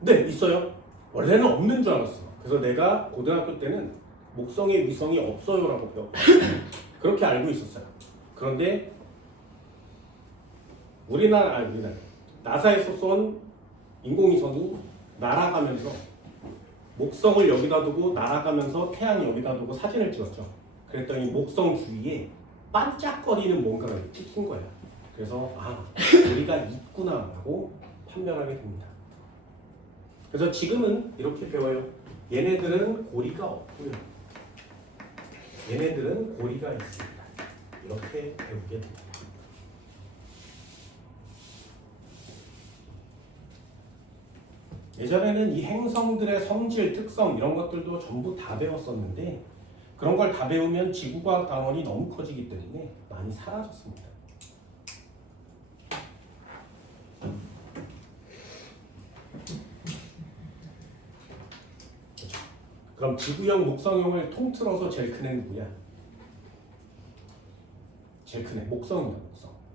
네, 있어요. 원래는 없는 줄 알았어. 그래서 내가 고등학교 때는 목성에 위성이 없어요라고 배웠거든요. 그렇게 알고 있었어요. 그런데 우리나라 나사에서 쏜 인공위성이 날아가면서 목성을 여기다 두고 날아가면서 태양 여기다 두고 사진을 찍었죠. 그랬더니 목성 주위에 반짝거리는 뭔가가 찍힌 거야. 그래서 우리가 있구나라고 판별하게 됩니다. 그래서 지금은 이렇게 배워요. 얘네들은 고리가 없고요. 얘네들은 고리가 있습니다. 이렇게 배우게 됩니다. 예전에는 이 행성들의 성질, 특성 이런 것들도 전부 다 배웠었는데 그런 걸 다 배우면 지구과학 단원이 너무 커지기 때문에 많이 사라졌습니다. 그렇죠. 그럼 지구형 목성형을 통틀어서 제일 큰 애 누구야? 제일 큰 애 목성이야.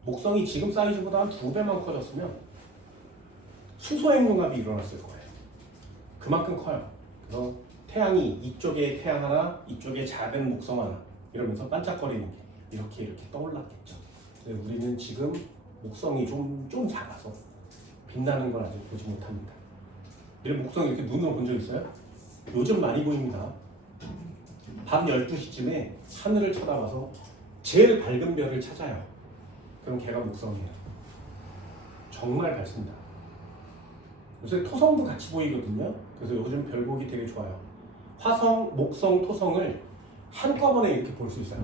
목성이 지금 사이즈보다 한 2배만 커졌으면 수소행성합이 일어났을 거예요. 그만큼 커요. 그래서 태양이 이쪽에 태양 하나, 이쪽에 작은 목성 하나 이러면서 반짝거리는 게 이렇게 떠올랐겠죠. 근데 우리는 지금 목성이 좀 작아서 빛나는 걸 아직 보지 못합니다. 이런 목성이 이렇게 눈으로 본 적 있어요? 요즘 많이 보입니다. 밤 12시쯤에 하늘을 쳐다봐서 제일 밝은 별을 찾아요. 그럼 걔가 목성이에요. 정말 밝습니다. 요새 토성도 같이 보이거든요. 그래서 요즘 별 보기 되게 좋아요. 화성, 목성, 토성을 한꺼번에 이렇게 볼 수 있어요.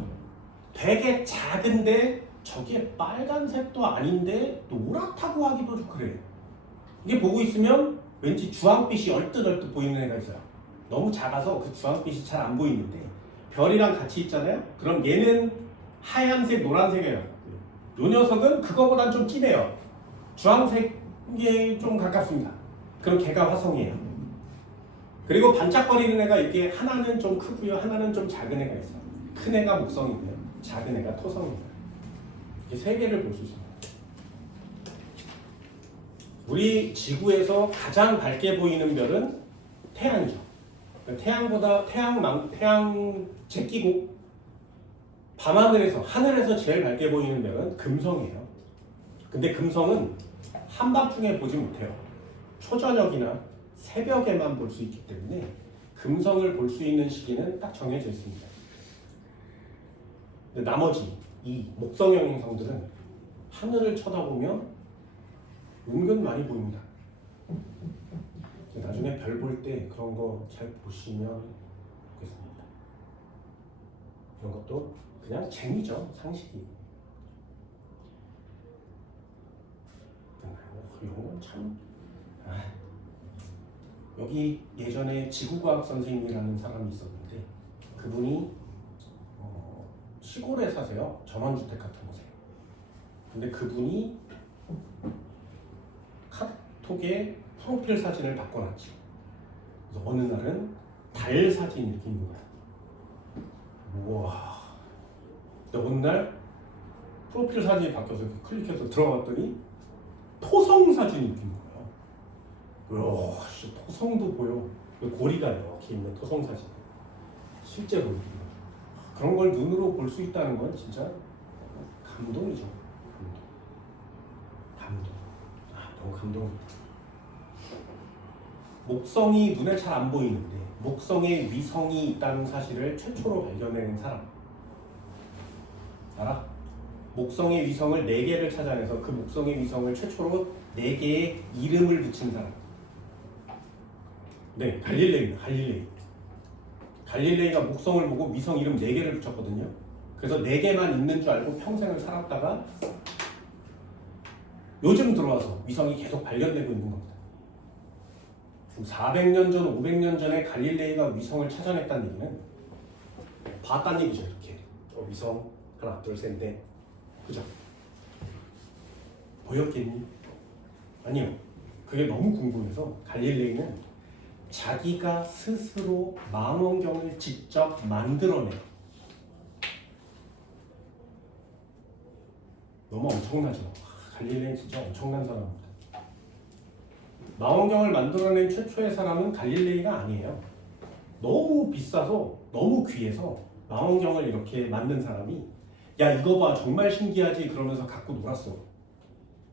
되게 작은데 저게 빨간색도 아닌데 노랗다고 하기도 좀 그래요. 이게 보고 있으면 왠지 주황빛이 얼뜻얼뜻 보이는 애가 있어요. 너무 작아서 그 주황빛이 잘 안 보이는데 별이랑 같이 있잖아요. 그럼 얘는 하얀색, 노란색이에요. 요 녀석은 그거보단 좀 진해요. 주황색에 좀 가깝습니다. 그럼 걔가 화성이에요. 그리고 반짝거리는 애가 이게 하나는 좀 크고요, 하나는 좀 작은 애가 있어요. 큰 애가 목성이고요, 작은 애가 토성입니다. 이렇게 세 개를 볼 수 있습니다. 우리 지구에서 가장 밝게 보이는 별은 태양이죠. 태양보다 태양 제끼고 밤하늘에서 하늘에서 제일 밝게 보이는 별은 금성이에요. 근데 금성은 한밤중에 보지 못해요. 초저녁이나 새벽에만 볼 수 있기 때문에 금성을 볼 수 있는 시기는 딱 정해져 있습니다. 근데 나머지 이 목성형 행성들은 하늘을 쳐다보면 은근 많이 보입니다. 나중에 별 볼 때 그런 거 잘 보시면 좋겠습니다. 이런 것도 그냥 재미죠, 상식이. 이런 건 참. 여기 예전에 지구과학 선생님이라는 사람이 있었는데 그분이 시골에 사세요. 전원주택 같은 곳에. 근데 그분이 카톡에 프로필 사진을 바꿔놨지. 그래서 어느 날은 달 사진이 이렇게 있는 거야. 우와. 근데 어느 날 프로필 사진이 바뀌어서 클릭해서 들어갔더니 토성 사진이 이렇게 있는 거야. 이야, 토성도 보여. 고리가 이렇게 있는 토성 사진. 실제로 그런 걸 눈으로 볼 수 있다는 건 진짜 감동이죠. 감동. 너무 감동입니다. 목성이 눈에 잘 안 보이는데 목성에 위성이 있다는 사실을 최초로 발견해낸 사람 알아? 목성의 위성을 4개를 찾아내서 그 목성의 위성을 최초로 4개의 이름을 붙인 사람. 네, 갈릴레이입니다. 갈릴레이가 목성을 보고 위성 이름 4개를 붙였거든요. 그래서 4개만 있는 줄 알고 평생을 살았다가 요즘 들어와서 위성이 계속 발견되고 있는 겁니다. 400년 전, 500년 전에 갈릴레이가 위성을 찾아냈다는 얘기는 봤다는 얘기죠. 이렇게 위성 하나, 둘, 셋, 넷, 그죠? 보였겠니? 아니요. 그게 너무 궁금해서 갈릴레이는 자기가 스스로 망원경을 직접 만들어내요. 너무 엄청나죠? 갈릴레이는 진짜 엄청난 사람입니다. 망원경을 만들어낸 최초의 사람은 갈릴레이가 아니에요. 너무 비싸서 너무 귀해서 망원경을 이렇게 만든 사람이 야 이거 봐 정말 신기하지 그러면서 갖고 놀았어.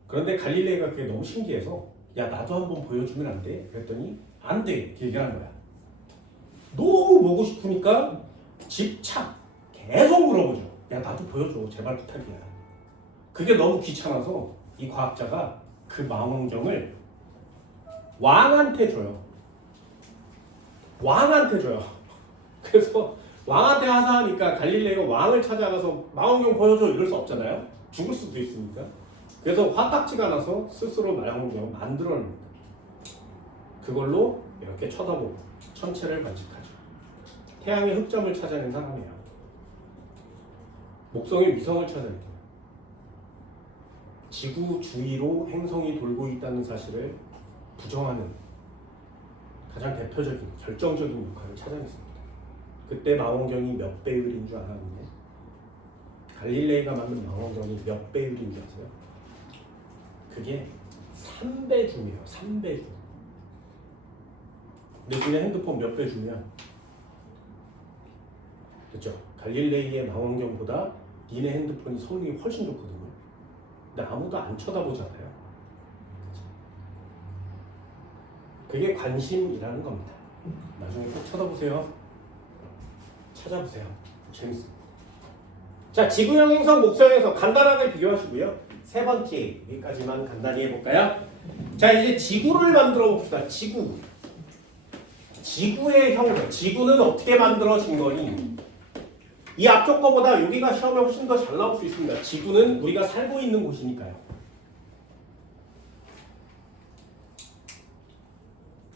그런데 갈릴레이가 그게 너무 신기해서 야 나도 한번 보여주면 안 돼? 그랬더니 안 돼 이렇게 얘기하는 거야. 너무 보고 싶으니까 집착 계속 물어보죠. 야 나도 보여줘 제발 부탁이야. 그게 너무 귀찮아서 이 과학자가 그 망원경을 왕한테 줘요. 그래서 왕한테 하사하니까 갈릴레이가 왕을 찾아가서 망원경 보여줘 이럴 수 없잖아요. 죽을 수도 있으니까. 그래서 화딱지가 나서 스스로 망원경을 만들어냅니다. 그걸로 이렇게 쳐다보고 천체를 관측하죠. 태양의 흑점을 찾아낸 사람이에요. 목성의 위성을 찾아냈죠. 지구 주위로 행성이 돌고 있다는 사실을 부정하는 가장 대표적인 결정적인 역할을 찾아냈습니다. 그때 망원경이 몇 배율인 줄 알았는데 갈릴레이가 만든 망원경이 몇 배율인 줄 아세요? 그게 3배중이에요. 3배중. 근데 그냥 핸드폰 몇 배 주면 그렇죠? 갈릴레이의 망원경보다 니네 핸드폰이 성능이 훨씬 좋거든요. 근데 아무도 안 쳐다보잖아요. 그게 관심이라는 겁니다. 나중에 꼭 쳐다보세요. 찾아보세요. 재밌습니다. 자, 지구형 행성, 목성 행성 간단하게 비교하시고요. 세 번째 여기까지만 간단히 해볼까요? 자, 이제 지구를 만들어 봅시다. 지구의 형성. 지구는 어떻게 만들어진 거니? 이 앞쪽 거보다 여기가 시험에 훨씬 더 잘 나올 수 있습니다. 지구는 우리가 살고 있는 곳이니까요.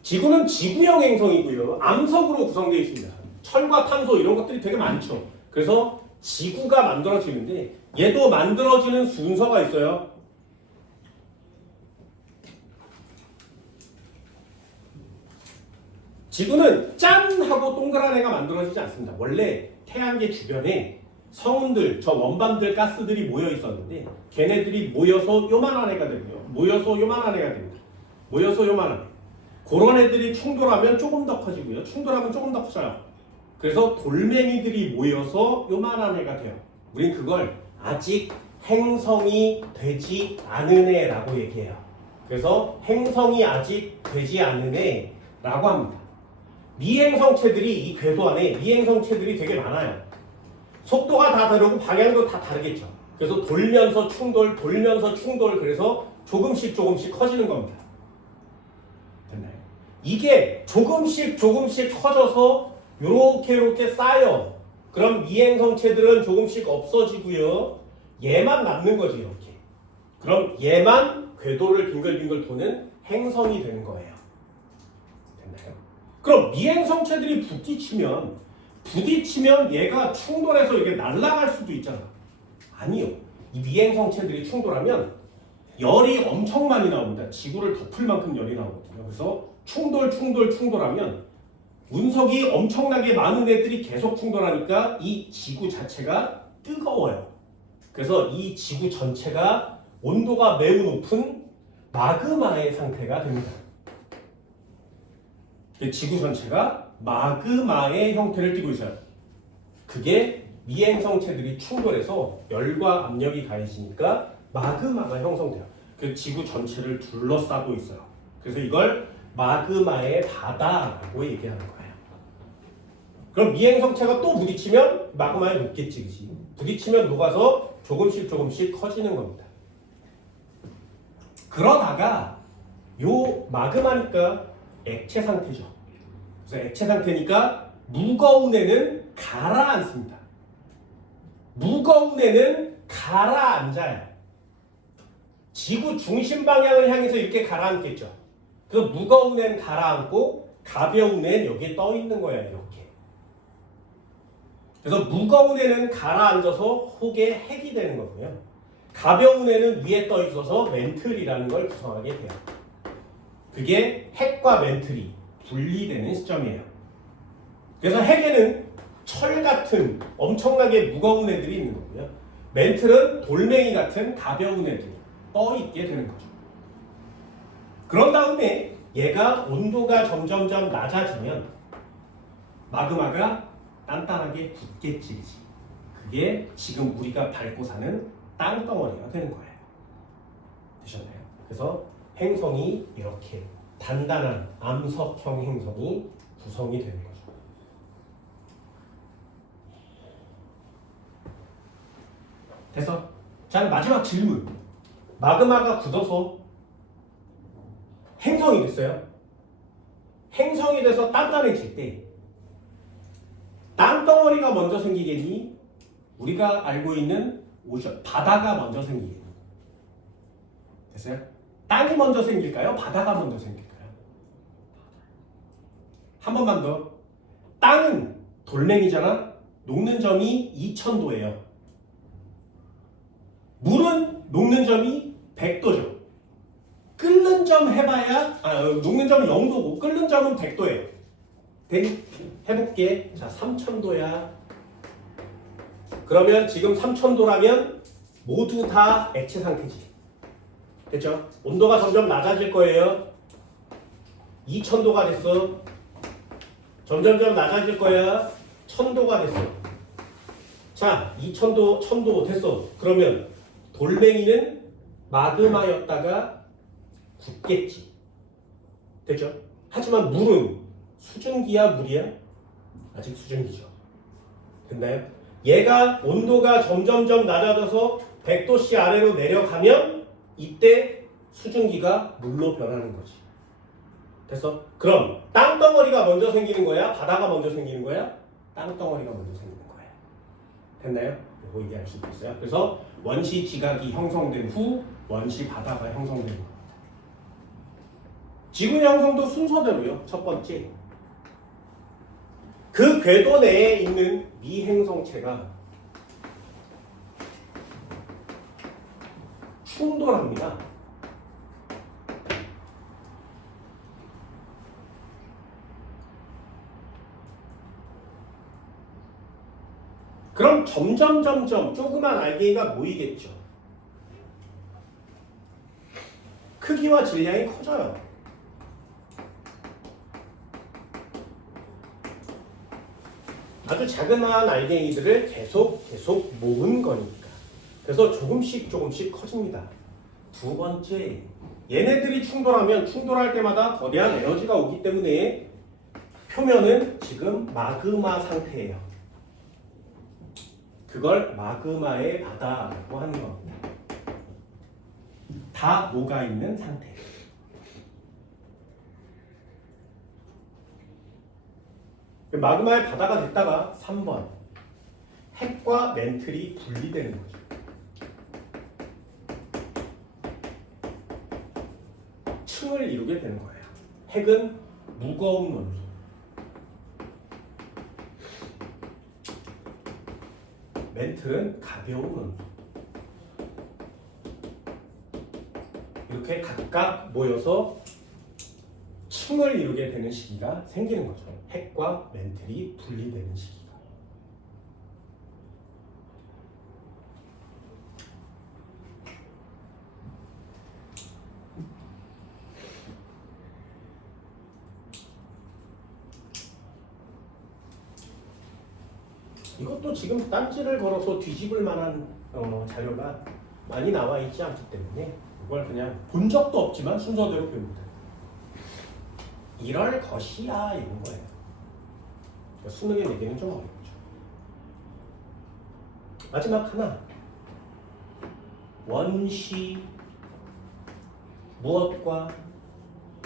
지구는 지구형 행성이고요. 암석으로 구성되어 있습니다. 철과 탄소 이런 것들이 되게 많죠. 그래서 지구가 만들어지는데 얘도 만들어지는 순서가 있어요. 지구는 짠 하고 동그란 애가 만들어지지 않습니다. 원래 태양계 주변에 성운들, 저 원반들 가스들이 모여 있었는데 걔네들이 모여서 요만한 애가 되고요. 모여서 요만한 애가 됩니다. 모여서 요만한 애. 그런 애들이 충돌하면 조금 더 커지고요. 충돌하면 조금 더 커져요. 그래서 돌멩이들이 모여서 요만한 애가 돼요. 우린 그걸 아직 행성이 되지 않은 애라고 얘기해요. 그래서 행성이 아직 되지 않은 애라고 합니다. 미행성체들이 이 궤도 안에 미행성체들이 되게 많아요. 속도가 다 다르고 방향도 다 다르겠죠. 그래서 돌면서 충돌, 돌면서 충돌, 그래서 조금씩 커지는 겁니다. 됐나요? 이게 조금씩 커져서 요렇게 쌓여. 그럼 미행성체들은 조금씩 없어지고요. 얘만 남는 거지, 이렇게. 그럼 얘만 궤도를 빙글빙글 도는 행성이 되는 거예요. 됐나요? 그럼 미행성체들이 부딪히면 얘가 충돌해서 이게 날아갈 수도 있잖아. 아니요. 이 미행성체들이 충돌하면 열이 엄청 많이 나옵니다. 지구를 덮을 만큼 열이 나오거든요. 그래서 충돌하면 운석이 엄청나게 많은 애들이 계속 충돌하니까 이 지구 자체가 뜨거워요. 그래서 이 지구 전체가 온도가 매우 높은 마그마의 상태가 됩니다. 지구 전체가 마그마의 형태를 띠고 있어요. 그게 미행성체들이 충돌해서 열과 압력이 가해지니까 마그마가 형성돼요. 그 지구 전체를 둘러싸고 있어요. 그래서 이걸 마그마의 바다라고 얘기하는 거예요. 그럼 미행성체가 또 부딪히면 마그마에 녹겠지, 그치? 부딪히면 녹아서 조금씩 커지는 겁니다. 그러다가 요 마그마니까 액체 상태죠. 그래서 액체 상태니까 무거운 애는 가라앉습니다. 무거운 애는 가라앉아요. 지구 중심 방향을 향해서 이렇게 가라앉겠죠. 그 무거운 애는 가라앉고 가벼운 애는 여기에 떠 있는 거야, 이렇게. 그래서 무거운 애는 가라앉아서 혹의 핵이 되는 거고요. 가벼운 애는 위에 떠 있어서 멘틀이라는 걸 구성하게 돼요. 그게 핵과 멘틀이 분리되는 시점이에요. 그래서 핵에는 철 같은 엄청나게 무거운 애들이 있는 거고요. 멘틀은 돌멩이 같은 가벼운 애들이 떠 있게 되는 거죠. 그런 다음에 얘가 온도가 점점점 낮아지면 마그마가 단단하게 굳겠지. 그게 지금 우리가 밟고 사는 땅덩어리가 되는 거예요. 되셨나요? 그래서 행성이 이렇게 단단한 암석형 행성이 구성이 되는 거죠. 됐어? 자, 마지막 질문. 마그마가 굳어서 행성이 됐어요. 행성이 돼서 단단해질 때 땅덩어리가 먼저 생기겠니? 우리가 알고 있는 오션, 바다가 먼저 생기겠니? 됐어요? 땅이 먼저 생길까요? 바다가 먼저 생길까요? 한 번만 더. 땅은 돌멩이잖아. 녹는 점이 2000도예요. 물은 녹는 점이 100도죠. 끓는 점 해봐야, 녹는 점은 0도고 끓는 점은 100도예요. 해볼게. 자, 3000도야. 그러면 지금 3000도라면 모두 다 액체 상태지. 됐죠? 온도가 점점 낮아질 거예요. 2000도가 됐어. 점점점 낮아질 거야. 1000도가 됐어. 자, 2000도, 1000도 됐어. 그러면 돌멩이는 마그마였다가 굳겠지. 됐죠? 하지만 물은 수증기야, 물이야? 아직 수증기죠. 됐나요? 얘가 온도가 점점점 낮아져서 100도씨 아래로 내려가면 이때 수증기가 물로 변하는 거지. 됐어? 그럼 땅덩어리가 먼저 생기는 거야? 바다가 먼저 생기는 거야? 땅덩어리가 먼저 생기는 거야. 됐나요? 이거 얘기할 수 있어요. 그래서 원시 지각이 형성된 후 원시 바다가 형성된 겁니다. 지구 형성도 순서대로요. 첫 번째, 그 궤도 내에 있는 미행성체가 충돌합니다. 그럼 점점 조그만 알갱이가 모이겠죠. 크기와 질량이 커져요. 아주 자그마한 알갱이들을 계속 모은 거니까. 그래서 조금씩 커집니다. 두 번째, 얘네들이 충돌할 때마다 거대한 에너지가 오기 때문에 표면은 지금 마그마 상태예요. 그걸 마그마의 바다라고 하는 겁니다. 다 녹아있는 상태. 마그마의 바다가 됐다가 3번, 핵과 멘틀이 분리되는 거죠. 층을 이루게 되는 거예요. 핵은 무거운 원소, 멘틀은 가벼운 원소. 이렇게 각각 모여서 층을 이루게 되는 시기가 생기는 거죠. 핵과 멘틀이 분리되는 시기가. 이것도 지금 딴지를 걸어서 뒤집을 만한 자료가 많이 나와 있지 않기 때문에 이걸 그냥 본 적도 없지만 순서대로 배웁니다. 이럴 것이야 이런 거예요. 그러니까 수능에 내기는 좀 어렵죠. 마지막 하나, 원시 무엇과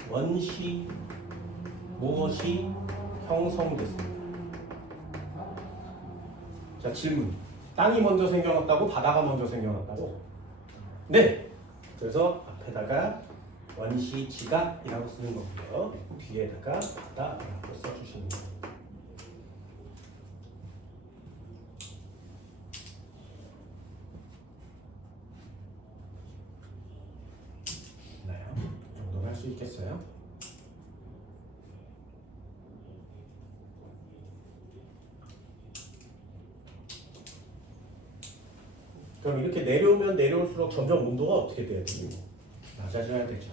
원시 무엇이 형성됐습니다. 자, 질문. 땅이 먼저 생겨났다고? 바다가 먼저 생겨났다고? 네. 그래서 앞에다가 원시지각이라고 쓰는 거고요. 뒤에다가 바다라고 써주시면 됩니다. 나요? 이 정도는 할 수 있겠어요? 그럼 이렇게 내려오면 내려올수록 점점 온도가 어떻게 돼야 돼요? 낮아져야 되죠.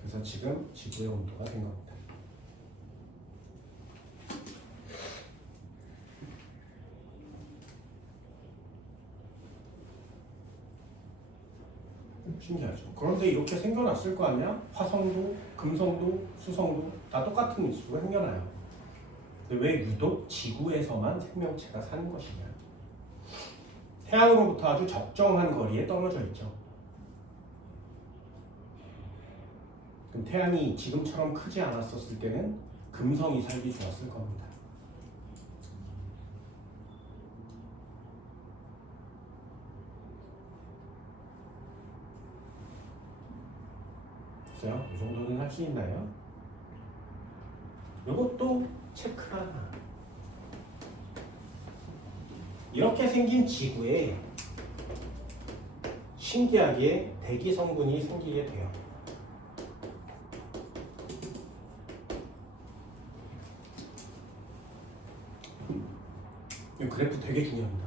그래서 지금 지구의 온도가 된 겁니다. 신기하죠. 그런데 이렇게 생겨났을 거 아니야? 화성도, 금성도, 수성도 다 똑같은 위치로 생겨나요. 근데 왜 유독 지구에서만 생명체가 사는 것이냐? 태양으로부터 아주 적정한 거리에 떨어져 있죠. 그럼 태양이 지금처럼 크지 않았었을 때는 금성이 살기 좋았을 겁니다. 됐어요? 이 정도는 할 수 있나요? 이것도 체크 하나. 이렇게 생긴 지구에 신기하게 대기 성분이 생기게 돼요. 이 그래프 되게 중요합니다.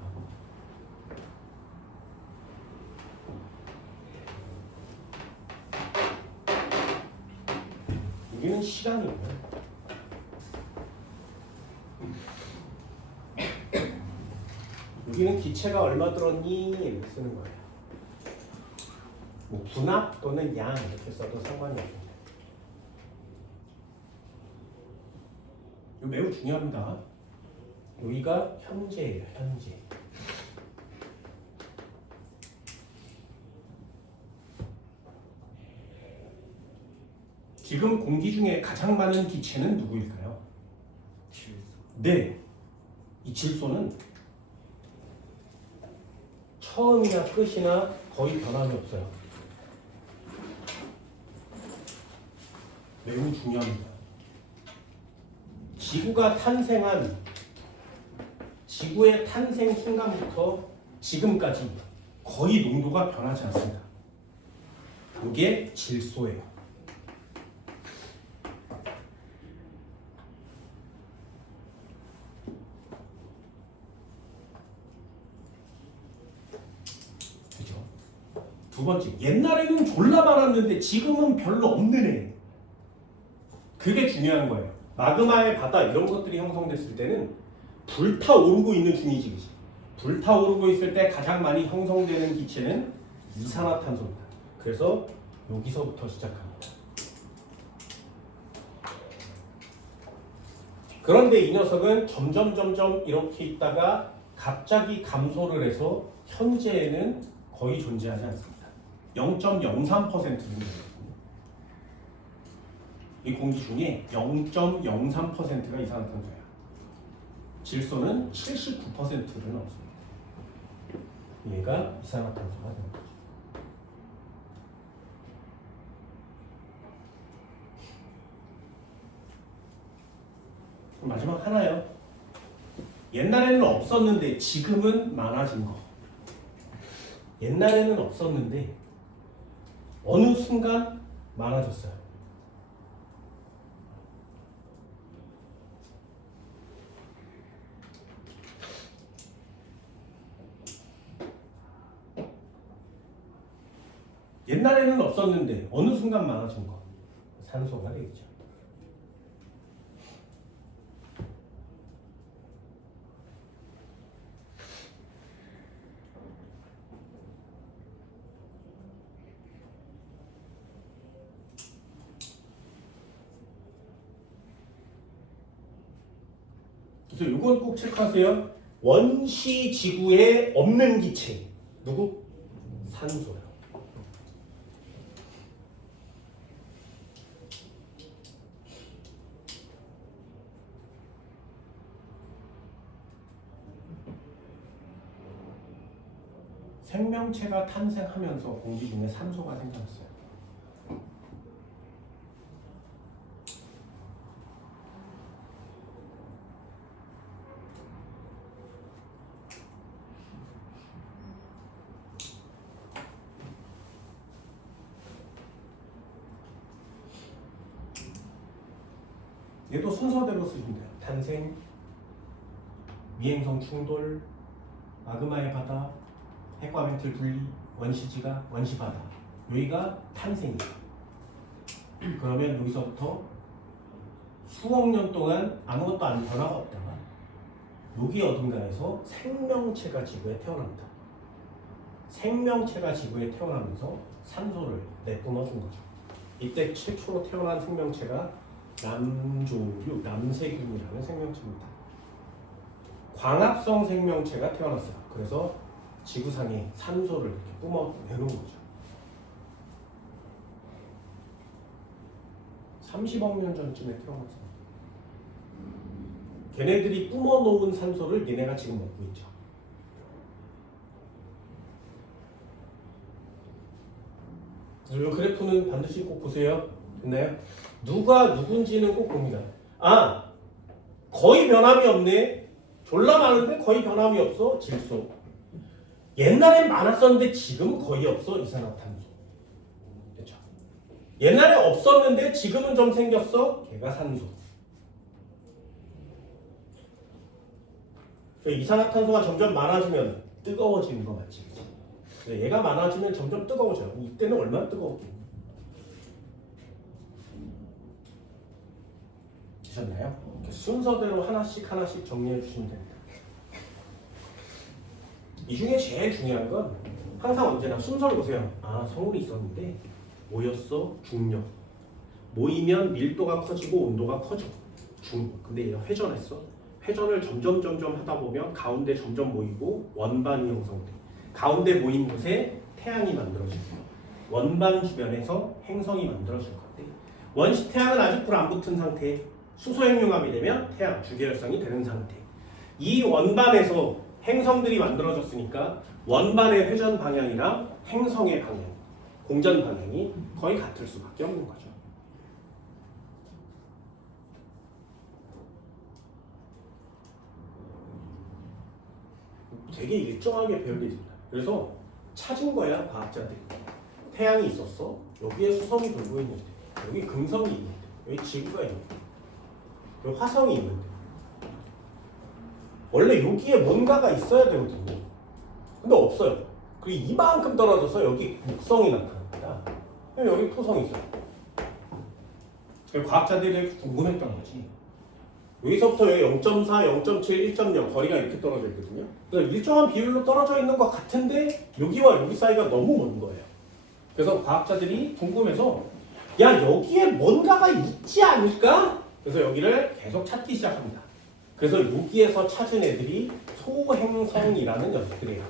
여기는 시간이고요. 여기는 기체가 얼마 들었니? 이렇게 쓰는 거예요. 뭐 분압 또는 양 이렇게 써도 상관이 없습니다. 이거 매우 중요합니다. 여기가 현재예요, 현재. 지금 공기 중에 가장 많은 기체는 누구일까요? 질소. 네, 이 질소는 처음이나 끝이나 거의 변함이 없어요. 매우 중요합니다. 지구가 탄생한 지구의 탄생 순간부터 지금까지 거의 농도가 변하지 않습니다. 이게 질소예요. 그죠? 두 번째, 옛날에는 졸라 많았는데 지금은 별로 없는 애. 그게 중요한 거예요. 마그마의 바다 이런 것들이 형성됐을 때는 불타오르고 있는 중이지. 그치? 불타오르고 있을 때 가장 많이 형성되는 기체는 이산화탄소입니다. 그래서 여기서부터 시작합니다. 그런데 이 녀석은 점점 이렇게 있다가 갑자기 감소를 해서 현재에는 거의 존재하지 않습니다. 0.03% 정도. 이 공기 중에 0.03%가 이산화탄소예요. 질소는 79%를 넘습니다. 얘가 이산화탄소가 되는 거죠. 마지막 하나요. 옛날에는 없었는데 지금은 많아진 거. 옛날에는 없었는데 어느 순간 많아졌어요. 옛날에는 없었는데 어느 순간 많아진 거. 산소가 되겠죠. 그래서 이건 꼭 체크하세요. 원시 지구에 없는 기체. 누구? 산소요. 생명체가 탄생하면서 공기 중에 산소가 생겼어요. 얘도 순서대로 쓰시면 돼요. 탄생, 미행성 충돌, 마그마의 바다, 핵과멘틀 분리, 원시지가, 원시바다. 여기가 탄생이에요. 그러면 여기서부터 수억 년 동안 아무것도 안 변화가 없다가 여기 어딘가에서 생명체가 지구에 태어납니다. 생명체가 지구에 태어나면서 산소를 내뿜어준 거죠. 이때 최초로 태어난 생명체가 남조류, 남세균이라는 생명체입니다. 광합성 생명체가 태어났어요. 그래서 지구상에 산소를 이렇게 뿜어내는 거죠. 30억 년 전쯤에 태어났어요. 걔네들이 뿜어놓은 산소를 얘네가 지금 먹고 있죠. 그래서 이 그래프는 반드시 꼭 보세요. 됐나요? 누가 누군지는 꼭 봅니다. 아, 거의 변함이 없네. 졸라 많은데 거의 변함이 없어. 질소. 옛날엔 많았었는데 지금은 거의 없어. 이산화탄소. 그렇죠? 옛날에 없었는데 지금은 좀 생겼어. 걔가 산소. 이산화탄소가 점점 많아지면 뜨거워지는 거 맞지? 그치? 얘가 많아지면 점점 뜨거워져요. 이때는 얼마나 뜨거웠겠니? 되셨나요? 순서대로 하나씩 정리해 주시면 됩니다. 이 중에 제일 중요한 건 항상 언제나 순서를 보세요. 아, 성운이 있었는데 모였어. 중력. 모이면 밀도가 커지고 온도가 커져. 근데 얘가 회전했어. 회전을 점점 하다 보면 가운데 점점 모이고 원반이 형성돼. 가운데 모인 곳에 태양이 만들어지고 원반 주변에서 행성이 만들어질 건데 원시 태양은 아직 불 안 붙은 상태. 수소핵융합이 되면 태양 주계열성이 되는 상태. 이 원반에서 행성들이 만들어졌으니까 원반의 회전 방향이랑 행성의 방향, 공전 방향이 거의 같을 수밖에 없는 거죠. 되게 일정하게 배열되어 있습니다. 그래서 찾은 거야 과학자들이. 태양이 있었어. 여기에 수성이 돌고 있는데, 여기 금성이 있는데, 여기 지구가 있는데, 여기 화성이 있는데. 원래 여기에 뭔가가 있어야 되거든요. 근데 없어요. 그리고 이만큼 떨어져서 여기 목성이 나타납니다. 여기 토성이 있어요. 과학자들이 궁금했던 거지. 여기서부터 여기 0.4, 0.7, 1.0 거리가 이렇게 떨어져 있거든요. 그래서 일정한 비율로 떨어져 있는 것 같은데 여기와 여기 사이가 너무 먼 거예요. 그래서 과학자들이 궁금해서 야 여기에 뭔가가 있지 않을까? 그래서 여기를 계속 찾기 시작합니다. 그래서 여기에서 찾은 애들이 소행성이라는 녀석들이에요.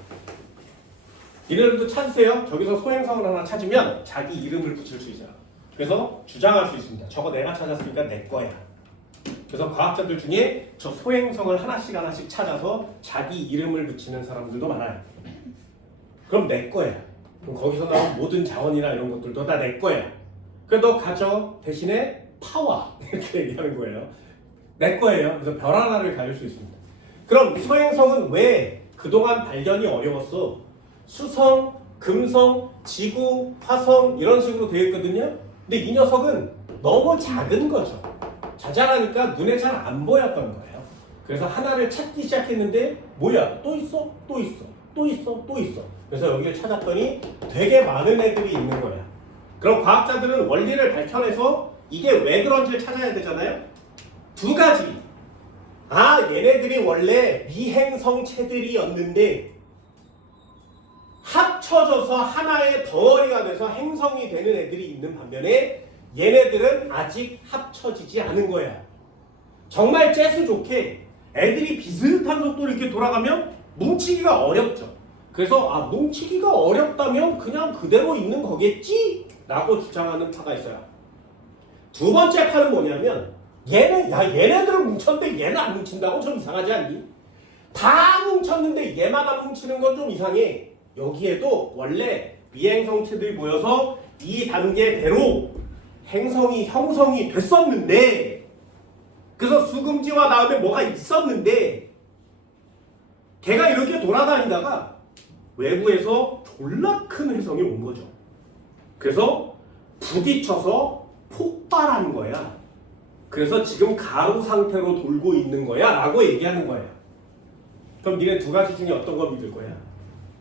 이름도 찾으세요. 저기서 소행성을 하나 찾으면 자기 이름을 붙일 수 있어요. 그래서 주장할 수 있습니다. 저거 내가 찾았으니까 내 거야. 그래서 과학자들 중에 저 소행성을 하나씩 찾아서 자기 이름을 붙이는 사람들도 많아요. 그럼 내 거야. 그럼 거기서 나온 모든 자원이나 이런 것들도 다 내 거야. 그래 너 가져. 대신에 파와 이렇게 얘기하는 거예요. 내 거예요. 그래서 별 하나를 가질 수 있습니다. 그럼 이 소행성은 왜 그동안 발견이 어려웠어? 수성, 금성, 지구, 화성 이런 식으로 되어 있거든요. 근데 이 녀석은 너무 작은 거죠. 자잘하니까 눈에 잘 안 보였던 거예요. 그래서 하나를 찾기 시작했는데 뭐야? 또 있어? 또 있어? 또 있어? 또 있어? 그래서 여기를 찾았더니 되게 많은 애들이 있는 거야. 그럼 과학자들은 원리를 밝혀내서 이게 왜 그런지를 찾아야 되잖아요. 두 가지. 얘네들이 원래 미행성체들이었는데 합쳐져서 하나의 덩어리가 돼서 행성이 되는 애들이 있는 반면에 얘네들은 아직 합쳐지지 않은 거야. 정말 재수 좋게 애들이 비슷한 속도로 이렇게 돌아가면 뭉치기가 어렵죠. 그래서 뭉치기가 어렵다면 그냥 그대로 있는 거겠지? 라고 주장하는 파가 있어요. 두 번째 파는 뭐냐면 얘네들은 뭉쳤는데 얘는 안 뭉친다고? 좀 이상하지 않니? 다 뭉쳤는데 얘만 안 뭉치는 건 좀 이상해. 여기에도 원래 미행성체들이 모여서 이 단계대로 형성이 됐었는데 그래서 수금지와 다음에 뭐가 있었는데 걔가 이렇게 돌아다니다가 외부에서 졸라 큰 혜성이 온 거죠. 그래서 부딪혀서 폭발한 거야. 그래서 지금 가루 상태로 돌고 있는 거야 라고 얘기하는 거예요. 그럼 니네 두 가지 중에 어떤 거 믿을 거야?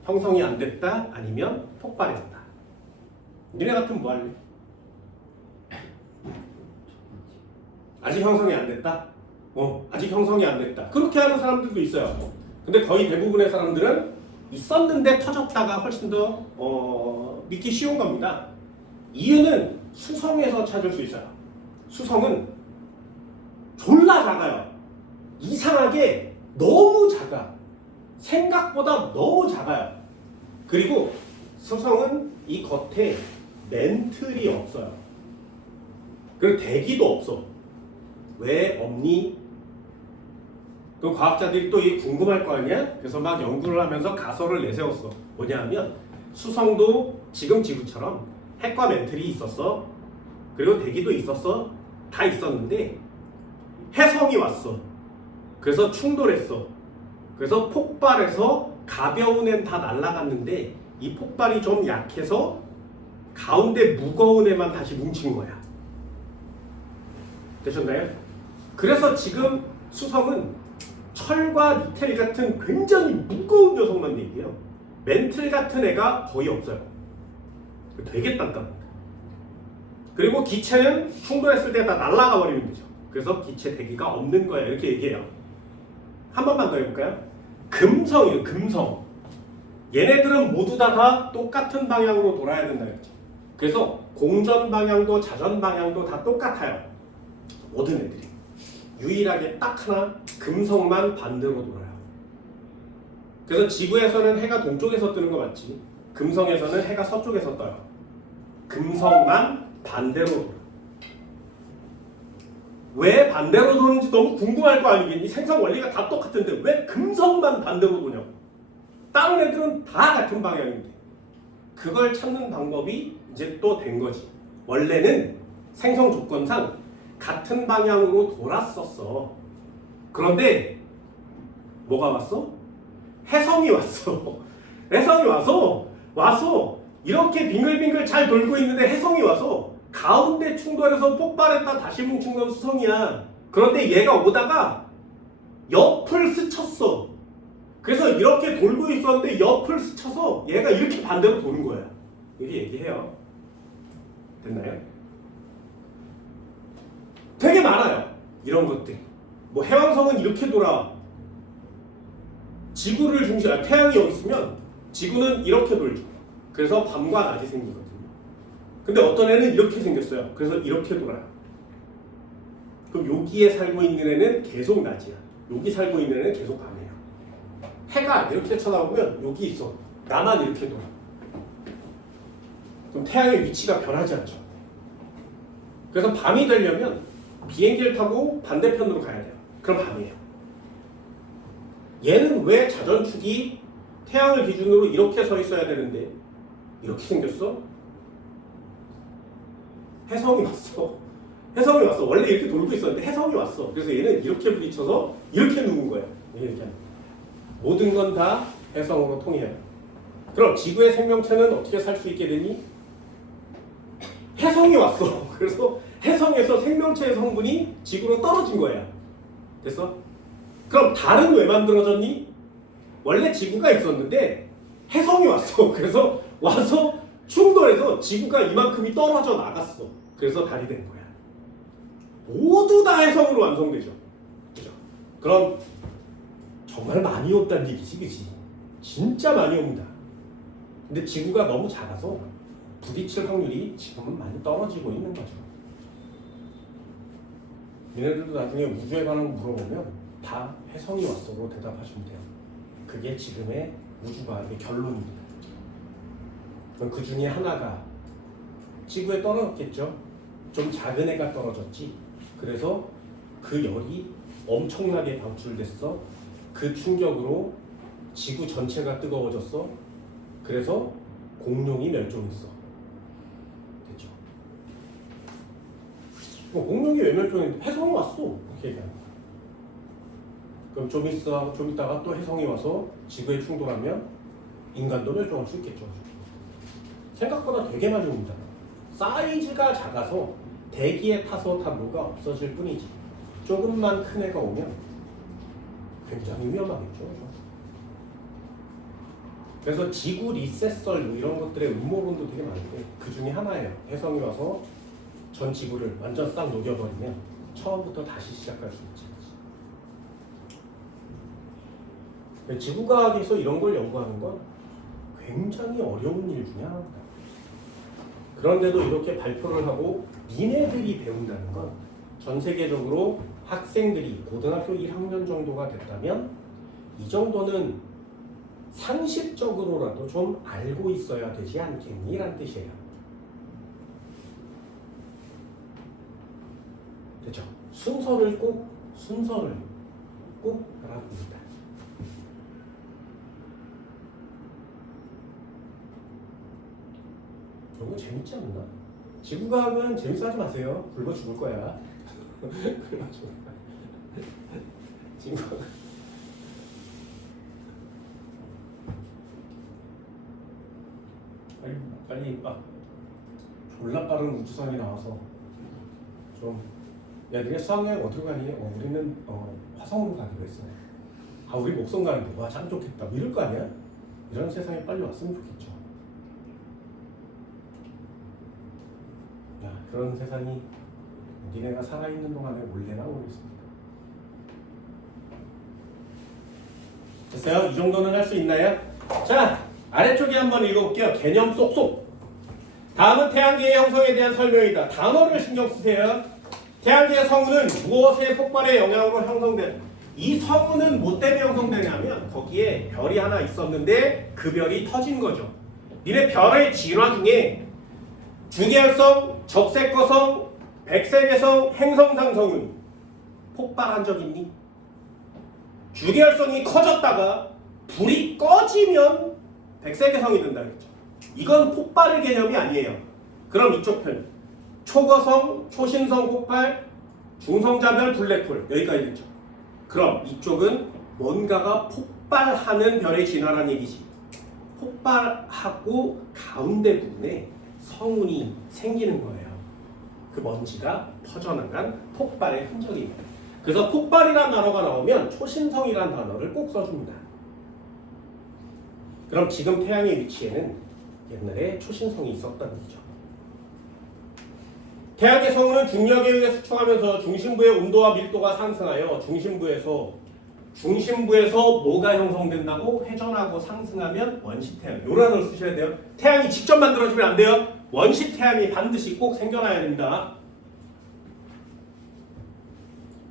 형성이 안 됐다 아니면 폭발했다. 니네 같으면 뭐 할래? 아직 형성이 안 됐다? 아직 형성이 안 됐다. 그렇게 하는 사람들도 있어요. 근데 거의 대부분의 사람들은 있었는데 터졌다가 훨씬 더 믿기 쉬운 겁니다. 이유는 수성에서 찾을 수 있어요. 수성은 졸라 작아요. 이상하게 너무 작아. 생각보다 너무 작아요. 그리고 수성은 이 겉에 멘틀이 없어요. 그리고 대기도 없어. 왜 없니? 그 과학자들이 또 궁금할 거 아니야? 그래서 막 연구를 하면서 가설을 내세웠어. 뭐냐 하면 수성도 지금 지구처럼 핵과 멘틀이 있었어. 그리고 대기도 있었어. 다 있었는데 혜성이 왔어. 그래서 충돌했어. 그래서 폭발해서 가벼운 애는 다 날아갔는데 이 폭발이 좀 약해서 가운데 무거운 애만 다시 뭉친 거야. 되셨나요? 그래서 지금 수성은 철과 니켈 같은 굉장히 무거운 녀석만 얘기해요. 멘틀 같은 애가 거의 없어요. 되게 단단합니다. 그리고 기체는 충돌했을 때 다 날아가 버리는 거죠. 그래서 기체 대기가 없는 거야 이렇게 얘기해요. 한 번만 더 해볼까요? 금성이에요. 금성. 얘네들은 모두 다 똑같은 방향으로 돌아야 된다 그랬죠. 그래서 공전 방향도 자전 방향도 다 똑같아요. 모든 애들이. 유일하게 딱 하나 금성만 반대로 돌아요. 그래서 지구에서는 해가 동쪽에서 뜨는 거 맞지? 금성에서는 해가 서쪽에서 떠요. 금성만 반대로 돌아. 왜 반대로 도는지 너무 궁금할 거 아니겠니? 생성 원리가 다 똑같은데 왜 금성만 반대로 도냐고. 다른 애들은 다 같은 방향인데. 그걸 찾는 방법이 이제 또 된 거지. 원래는 생성 조건상 같은 방향으로 돌았었어. 그런데 뭐가 왔어? 혜성이 왔어. 혜성이 와서 이렇게 빙글빙글 잘 돌고 있는데 혜성이 와서 가운데 충돌해서 폭발했다 다시 뭉친 건 수성이야. 그런데 얘가 오다가 옆을 스쳤어. 그래서 이렇게 돌고 있었는데 옆을 스쳐서 얘가 이렇게 반대로 도는 거야. 이렇게 얘기해요. 됐나요? 되게 많아요. 이런 것들이. 뭐 해왕성은 이렇게 돌아. 지구를 태양이 여기 있으면 지구는 이렇게 돌죠. 그래서 밤과 낮이 생기거든요. 근데 어떤 애는 이렇게 생겼어요. 그래서 이렇게 돌아요. 그럼 여기에 살고 있는 애는 계속 낮이야. 여기 살고 있는 애는 계속 밤이에요. 해가 이렇게 쳐다보면 여기 있어. 나만 이렇게 돌아. 그럼 태양의 위치가 변하지 않죠. 그래서 밤이 되려면 비행기를 타고 반대편으로 가야 돼요. 그럼 밤이에요. 얘는 왜 자전축이 태양을 기준으로 이렇게 서 있어야 되는데 이렇게 생겼어? 혜성이 왔어. 원래 이렇게 돌고 있었는데 혜성이 왔어. 그래서 얘는 이렇게 부딪혀서 이렇게 누운 거예요. 이렇게 하는 거예요. 모든 건 다 혜성으로 통해요. 그럼 지구의 생명체는 어떻게 살 수 있게 되니? 혜성이 왔어. 그래서 혜성에서 생명체의 성분이 지구로 떨어진 거야. 됐어? 그럼 달은 왜 만들어졌니? 원래 지구가 있었는데 혜성이 왔어. 그래서 와서 충돌해서 지구가 이만큼이 떨어져 나갔어. 그래서 달이 된 거야. 모두 다 혜성으로 완성되죠. 그죠? 그럼 정말 많이 온다는 얘기지, 그치? 진짜 많이 옵니다. 근데 지구가 너무 작아서 부딪힐 확률이 지금은 많이 떨어지고 있는 거죠. 얘네들도 나중에 우주에 관한 거 물어보면 다 혜성이 왔어로 대답하시면 돼요. 그게 지금의 우주과학의 결론입니다. 그럼 그 중에 하나가 지구에 떨어졌겠죠. 좀 작은 애가 떨어졌지. 그래서 그 열이 엄청나게 방출됐어. 그 충격으로 지구 전체가 뜨거워졌어. 그래서 공룡이 멸종했어. 됐죠? 공룡이 왜 멸종했는데 혜성이 왔어. 이렇게 얘기하는 거야. 그럼 좀 있다가 또 혜성이 와서 지구에 충돌하면 인간도 멸종할 수 있겠죠. 생각보다 되게 많이 옵니다. 사이즈가 작아서 대기에 타서 탄도가 없어질 뿐이지. 조금만 큰 애가 오면 굉장히 위험하겠죠. 그래서 지구 리셋설 뭐 이런 것들의 음모론도 되게 많은데 그 중에 하나예요. 혜성이 와서 전 지구를 완전 싹 녹여버리면 처음부터 다시 시작할 수 있지. 지구과학에서 이런 걸 연구하는 건 굉장히 어려운 일 중에 하나입니다. 그런데도 이렇게 발표를 하고 니네들이 배운다는 건 전 세계적으로 학생들이 고등학교 1학년 정도가 됐다면 이 정도는 상식적으로라도 좀 알고 있어야 되지 않겠니? 라는 뜻이에요. 됐죠? 순서를 꼭 알아봅니다. 너무 재밌지 않나? 지구과학은 재밌어 하지 마세요. 굶어 죽을 거야. 지구과학 빨리 막 졸라 빠른 우주선이 나와서 좀 야 니네 수학여행 어디로 가니? 우리는 화성으로 가기로 했어. 우리 목성 가는데 와 참 좋겠다. 뭐 이럴 거 아니야? 이런 세상이 빨리 왔으면 좋겠죠. 야 그런 세상이 니네가 살아있는 동안에 올래나 모르겠습니다. 됐어요? 이 정도는 할 수 있나요? 자 아래쪽에 한번 읽어볼게요. 개념 쏙쏙. 다음은 태양계의 형성에 대한 설명이다. 단어를 신경 쓰세요. 태양계의 성운은 무엇의 폭발의 영향으로 형성된? 이 성운은 뭐 때문에 형성되냐면 거기에 별이 하나 있었는데 그 별이 터진 거죠. 니네 별의 진화 중에 주계열성, 적색거성, 백색외성, 행성상 성운 폭발한 적 있니? 주계열성이 커졌다가 불이 꺼지면 백색외성이 된다 그랬죠. 이건 폭발의 개념이 아니에요. 그럼 이쪽 편 초거성, 초신성 폭발, 중성자별 블랙홀 여기까지 됐죠. 그럼 이쪽은 뭔가가 폭발하는 별의 진화란 얘기지. 폭발하고 가운데 부분에 성운이 생기는 거예요. 그 먼지가 퍼져나간 폭발의 흔적입니다. 그래서 폭발이란 단어가 나오면 초신성이란 단어를 꼭 써줍니다. 그럼 지금 태양의 위치에는 옛날에 초신성이 있었던 얘기죠. 태양의 성운은 중력에 의해 수축하면서 중심부의 온도와 밀도가 상승하여 중심부에서 뭐가 형성된다고? 회전하고 상승하면 원시태양. 요 단어를 쓰셔야 돼요. 태양이 직접 만들어지면 안 돼요. 원시태양이 반드시 꼭 생겨나야 됩니다.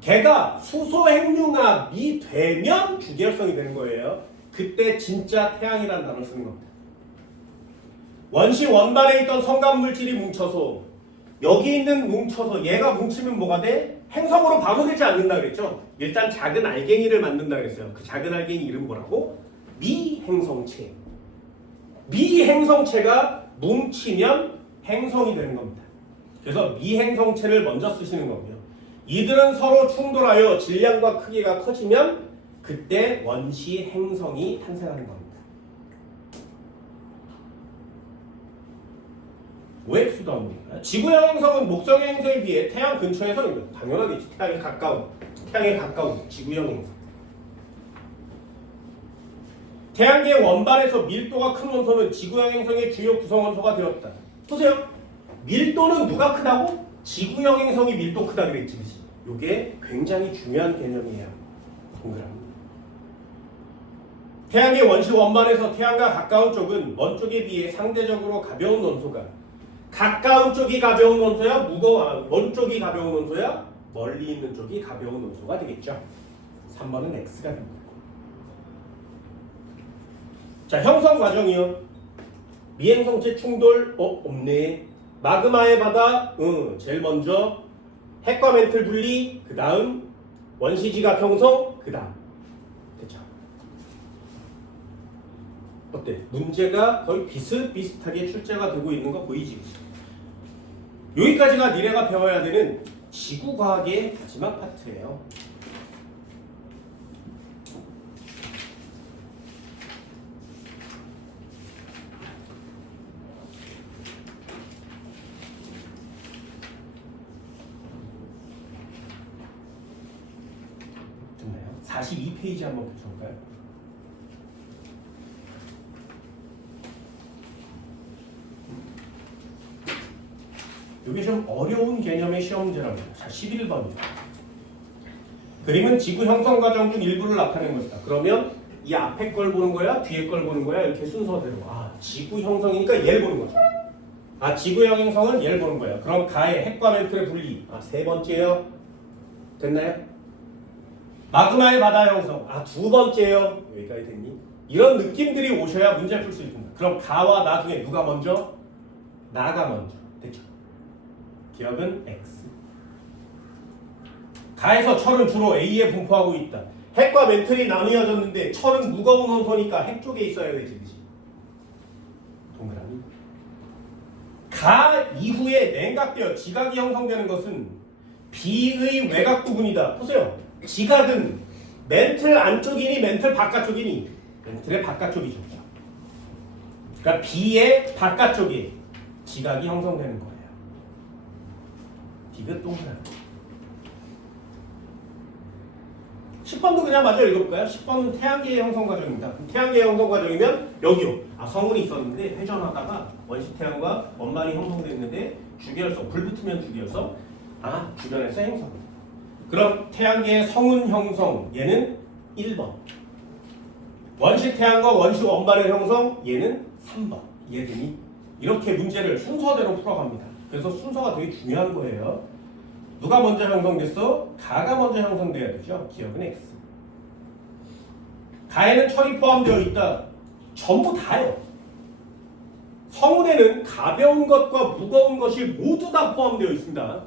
걔가 수소핵융합이 되면 주계열성이 되는 거예요. 그때 진짜 태양이라는 단어를 쓰는 겁니다. 원시 원반에 있던 성간물질이 뭉쳐서 여기 있는 뭉쳐서 얘가 뭉치면 뭐가 돼? 행성으로 바로 되지 않는다 그랬죠. 일단 작은 알갱이를 만든다 그랬어요. 그 작은 알갱이 이름 뭐라고? 미행성체. 미행성체가 뭉치면 행성이 되는 겁니다. 그래서 미행성체를 먼저 쓰시는 거고요. 이들은 서로 충돌하여 질량과 크기가 커지면 그때 원시 행성이 탄생하는 겁니다. OX도 합니다. 지구형 행성은 목성의 행성에 비해 태양 근처에서 당연하겠지. 태양에 가까운 지구형 행성. 태양계의 원반에서 밀도가 큰 원소는 지구형 행성의 주요 구성 원소가 되었다. 보세요. 밀도는 누가 크다고? 지구형 행성이 밀도 크다 그랬지. 이게 굉장히 중요한 개념이에요. 동그라미. 태양의 원시 원반에서 태양과 가까운 쪽은 먼 쪽에 비해 상대적으로 가벼운 원소가 가까운 쪽이 가벼운 원소야? 먼 쪽이 가벼운 원소야? 멀리 있는 쪽이 가벼운 원소가 되겠죠. 3번은 X가 됩니다. 자, 형성 과정이요. 미행성체 충돌, 없네. 마그마의 바다, 제일 먼저 핵과 멘틀 분리, 그 다음 원시지각 형성, 그 다음. 됐죠. 어때? 문제가 거의 비슷비슷하게 출제가 되고 있는 거 보이지? 여기까지가 니네가 배워야 되는 지구과학의 마지막 파트예요. 됐나요? 42페이지 한번 보셔볼까요? 이게 좀 어려운 개념의 시험 문제랍니다. 자, 11번입니다. 그림은 지구 형성 과정 중 일부를 나타낸 것이다. 그러면 이 앞에 걸 보는 거야? 뒤에 걸 보는 거야? 이렇게 순서대로. 지구 형성이니까 얘를 보는 거죠. 지구형 행성은 얘를 보는 거예요. 그럼 가의 핵과 멘틀의 분리. 세 번째요. 됐나요? 마그마의 바다 형성. 두 번째요. 여기까지 됐니? 이런 느낌들이 오셔야 문제를 풀 수 있습니다. 그럼 가와 나 중에 누가 먼저? 나가 먼저. 됐죠? 기억은 X. 가에서 철은 주로 A에 분포하고 있다. 핵과 멘틀이 나뉘어졌는데 철은 무거운 원소니까 핵 쪽에 있어야 되지. 동그라미. 가 이후에 냉각되어 지각이 형성되는 것은 B의 외곽 부분이다. 보세요. 지각은 멘틀 안쪽이니 멘틀 바깥쪽이니? 멘틀의 바깥쪽이죠. 그러니까 B의 바깥쪽에 지각이 형성되는 거예요. 디귿 동그라미. 10번도 그냥 마저 읽어볼까요? 10번은 태양계의 형성 과정입니다. 태양계의 형성 과정이면 여기요. 성운이 있었는데 회전하다가 원시태양과 원반이 형성됐는데 주계열성, 불 붙으면 주계열성. 주변에서 행성. 그럼 태양계의 성운 형성, 얘는 1번. 원시태양과 원시원반의 형성, 얘는 3번. 이해되니? 이렇게 문제를 순서대로 풀어갑니다. 그래서 순서가 되게 중요한 거예요. 누가 먼저 형성됐어? 가가 먼저 형성돼야 되죠. 기억은 X. 가에는 철이 포함되어 있다. 전부 다요. 성운에는 가벼운 것과 무거운 것이 모두 다 포함되어 있습니다.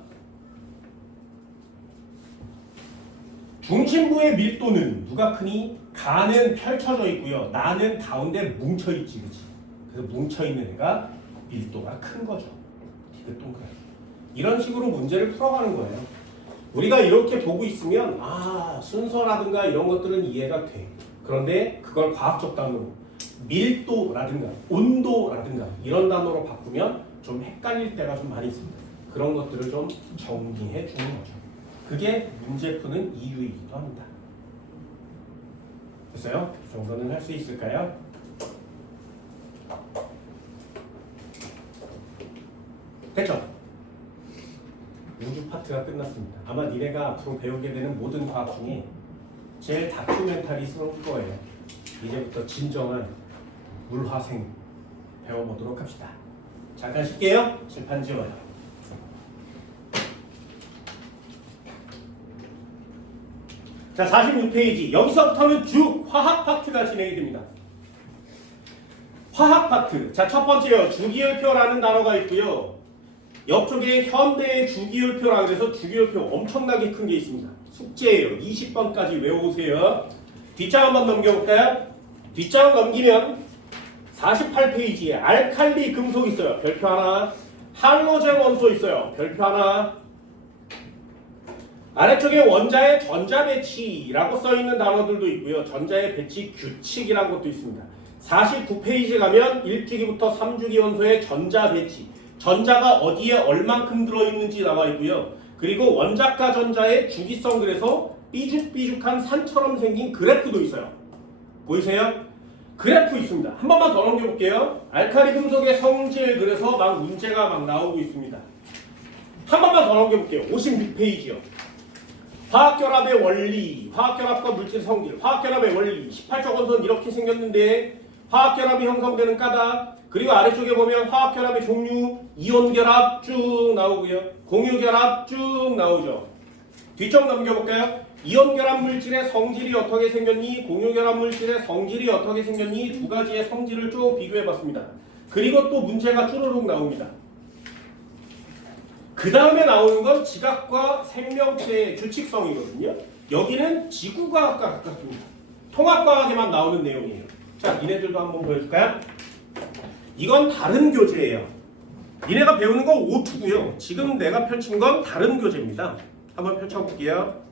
중심부의 밀도는 누가 크니? 가는 펼쳐져 있고요. 나는 가운데 뭉쳐있지. 그치? 그래서 뭉쳐있는 애가 밀도가 큰 거죠. 디귿 동그라미. 이런 식으로 문제를 풀어가는 거예요. 우리가 이렇게 보고 있으면 순서라든가 이런 것들은 이해가 돼. 그런데 그걸 과학적 단어로 밀도라든가 온도라든가 이런 단어로 바꾸면 좀 헷갈릴 때가 좀 많이 있습니다. 그런 것들을 좀 정리해 주는 거죠. 그게 문제 푸는 이유이기도 합니다. 됐어요? 이 정도는 할 수 있을까요? 됐죠? 우주 파트가 끝났습니다. 아마 니네가 앞으로 배우게 되는 모든 과학 중에 제일 다큐멘터리스러울 거예요. 이제부터 진정한 물화생 배워보도록 합시다. 잠깐 쉴게요. 칠판 지워요. 자, 46페이지. 여기서부터는 주 화학 파트가 진행이 됩니다. 화학 파트. 자, 첫 번째요. 주기율표라는 단어가 있고요. 옆쪽에 현대의 주기율표라 그래서 주기율표 엄청나게 큰 게 있습니다. 숙제예요. 20번까지 외워오세요. 뒷장 한번 넘겨볼까요? 뒷장 넘기면 48페이지에 알칼리 금속 있어요. 별표 하나. 할로젠 원소 있어요. 별표 하나. 아래쪽에 원자의 전자 배치라고 써있는 단어들도 있고요. 전자의 배치 규칙이라는 것도 있습니다. 49페이지 가면 1주기부터 3주기 원소의 전자 배치, 전자가 어디에 얼만큼 들어있는지 나와 있고요. 그리고 원자가 전자의 주기성, 그래서 삐죽삐죽한 산처럼 생긴 그래프도 있어요. 보이세요? 그래프 있습니다. 한 번만 더 넘겨볼게요. 알칼리 금속의 성질, 그래서 막 문제가 막 나오고 있습니다. 한 번만 더 넘겨볼게요. 56페이지요. 화학결합의 원리, 화학결합과 물질 성질, 화학결합의 원리, 18조 원소는 이렇게 생겼는데 화학결합이 형성되는 까닭, 그리고 아래쪽에 보면 화학결합의 종류, 이온결합 쭉 나오고요. 공유결합 쭉 나오죠. 뒤쪽 넘겨볼까요? 이온결합 물질의 성질이 어떻게 생겼니? 공유결합 물질의 성질이 어떻게 생겼니? 두 가지의 성질을 쭉 비교해봤습니다. 그리고 또 문제가 쭈루룩 나옵니다. 그 다음에 나오는 건 지각과 생명체의 규칙성이거든요. 여기는 지구과학과 가깝습니다. 통합과학에만 나오는 내용이에요. 자, 니네들도 한번 보여줄까요? 이건 다른 교재예요. 니네가 배우는 건 O2고요. 지금 내가 펼친 건 다른 교재입니다. 한번 펼쳐볼게요.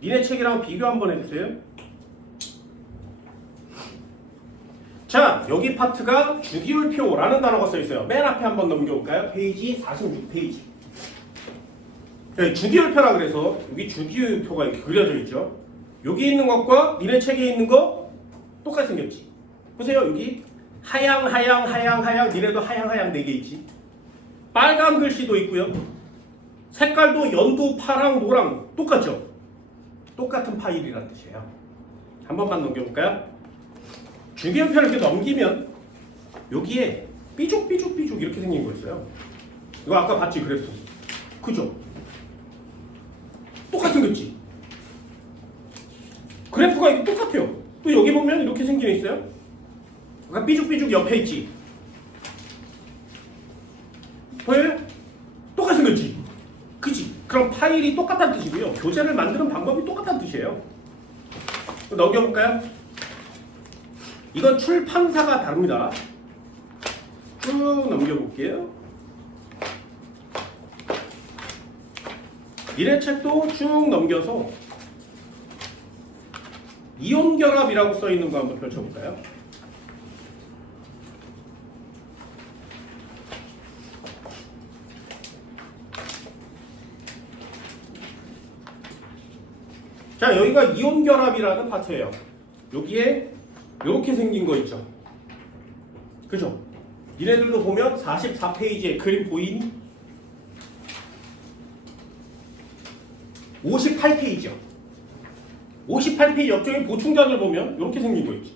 니네 책이랑 비교 한번 해주세요. 자, 여기 파트가 주기율표라는 단어가 써있어요. 맨 앞에 한번 넘겨볼까요? 페이지 46페이지. 주기율표라 그래서 여기 주기율표가 이렇게 그려져 있죠. 여기 있는 것과 니네 책에 있는 거 똑같이 생겼지. 보세요. 여기 하양 니네도 하양 4개 있지. 빨간 글씨도 있고요. 색깔도 연두, 파랑, 노랑 똑같죠. 똑같은 파일이라는 뜻이에요. 한 번만 넘겨볼까요? 주기율표를 이렇게 넘기면 여기에 삐죽 이렇게 생긴 거 있어요. 이거 아까 봤지 그래프. 그죠? 똑같이 생겼지. 그래프가 이게 똑같아요. 또 여기 보면 이렇게 생긴 게 있어요. 아까 삐죽 옆에 있지. 보여요? 똑같이 생겼지. 그치? 그럼 파일이 똑같다는 뜻이고요. 교재를 만드는 방법이 똑같다는 뜻이에요. 넘겨볼까요? 이건 출판사가 다릅니다. 쭉 넘겨볼게요. 니네 책도 쭉 넘겨서 이온결합이라고 써있는 거 한번 펼쳐볼까요? 자, 여기가 이온결합이라는 파트예요. 여기에 이렇게 생긴 거 있죠. 그죠? 니네들도 보면 44페이지에 그림 보이니? 58페이지요. 58페이지 옆쪽에 보충전을 보면 이렇게 생긴 거 있지.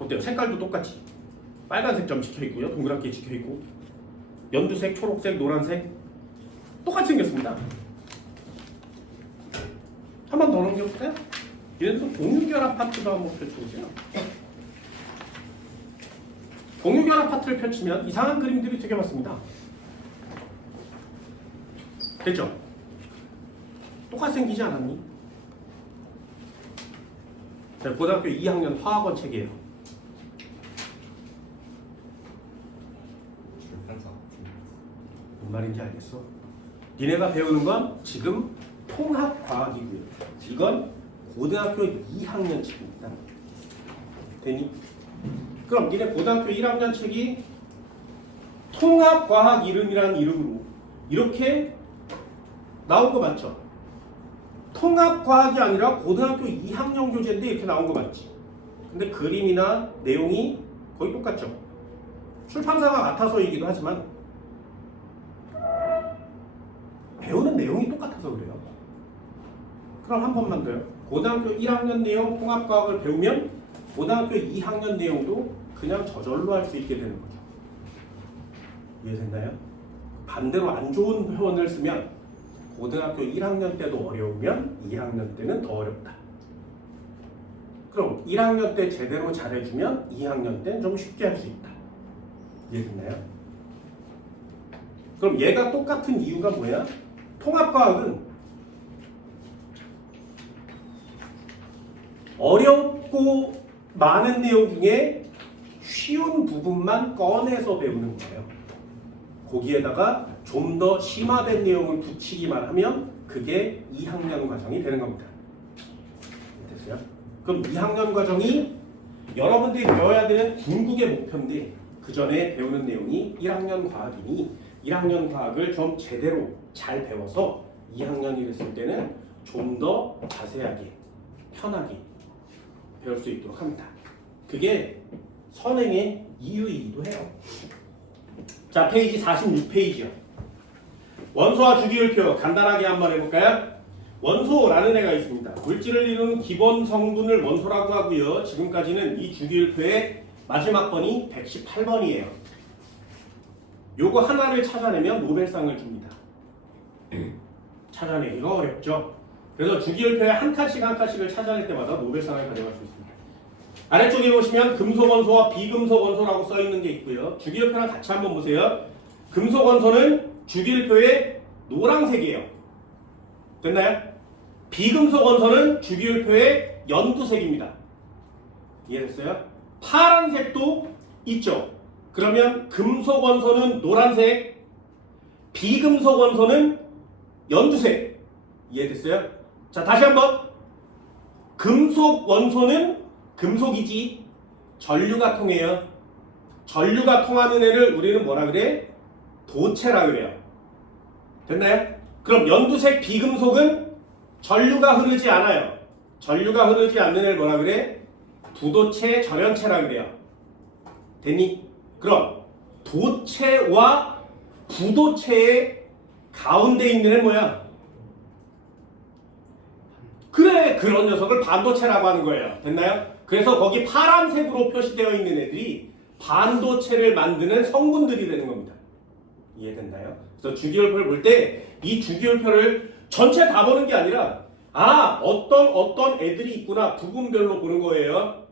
어때요? 색깔도 똑같이. 빨간색 점 찍혀있고요. 동그랗게 찍혀있고. 연두색, 초록색, 노란색. 똑같이 생겼습니다. 한 번 더 넘겨볼까요? 얘네들 공유결합 파트도 한번 펼쳐보세요. 공유결합 파트를 펼치면 이상한 그림들이 되게 많습니다. 됐죠? 똑같이 생기지 않았니? 자, 고등학교 2학년 화학원 책이에요. 뭔 말인지 알겠어? 니네가 배우는 건 지금 통합과학이고요. 이건 고등학교 2학년 책입니다. 되니? 그럼 니네 고등학교 1학년 책이 통합과학 이름이라는 이름으로 이렇게 나온 거 맞죠? 통합과학이 아니라 고등학교 2학년 교재인데 이렇게 나온 거 맞지? 근데 그림이나 내용이 거의 똑같죠? 출판사가 같아서이기도 하지만 배우는 내용이 똑같아서 그래요. 그럼 한 번만 더요. 고등학교 1학년 내용 통합과학을 배우면 고등학교 2학년 내용도 그냥 저절로 할 수 있게 되는 거죠. 이해됐나요? 반대로 안 좋은 표현을 쓰면 고등학교 1학년 때도 어려우면 2학년 때는 더 어렵다. 그럼 1학년 때 제대로 잘해주면 2학년 때는 좀 쉽게 할 수 있다. 이해됐나요? 그럼 얘가 똑같은 이유가 뭐야? 통합과학은 어렵고 많은 내용 중에 쉬운 부분만 꺼내서 배우는 거예요. 거기에다가 좀 더 심화된 내용을 붙이기만 하면 그게 2학년 과정이 되는 겁니다. 됐어요? 그럼 2학년 과정이 여러분들이 배워야 되는 궁극의 목표인데 그 전에 배우는 내용이 1학년 과학이니 1학년 과학을 좀 제대로 잘 배워서 2학년이 됐을 때는 좀 더 자세하게 편하게 배울 수 있도록 합니다. 그게 선행의 이유이기도 해요. 자, 페이지 46페이지요. 원소와 주기율표 간단하게 한번 해볼까요? 원소라는 애가 있습니다. 물질을 이루는 기본 성분을 원소라고 하고요. 지금까지는 이 주기율표의 마지막 번이 118번이에요. 요거 하나를 찾아내면 노벨상을 줍니다. 찾아내기가 어렵죠. 그래서 주기율표에 한 칸씩 한 칸씩을 찾아낼 때마다 노벨상을 가져갈 수 있습니다. 아래쪽에 보시면 금속 원소와 비금속 원소라고 써 있는 게 있고요. 주기율표랑 같이 한번 보세요. 금속 원소는 주기율표의 노란색이에요. 됐나요? 비금속 원소는 주기율표의 연두색입니다. 이해됐어요? 파란색도 있죠. 그러면 금속 원소는 노란색, 비금속 원소는 연두색. 이해됐어요? 자, 다시 한번. 금속 원소는 금속이지 전류가 통해요. 전류가 통하는 애를 우리는 뭐라 그래? 도체라 그래요. 됐나요? 그럼 연두색 비금속은 전류가 흐르지 않아요. 전류가 흐르지 않는 애를 뭐라 그래? 부도체 전연체라 그래요. 됐니? 그럼 도체와 부도체의 가운데 있는 애 뭐야? 그래, 그런 녀석을 반도체라고 하는 거예요. 됐나요? 그래서 거기 파란색으로 표시되어 있는 애들이 반도체를 만드는 성분들이 되는 겁니다. 이해됐나요? 그래서 주기율표를 볼 때 이 주기율표를 전체 다 보는 게 아니라 어떤 애들이 있구나 부분별로 보는 거예요.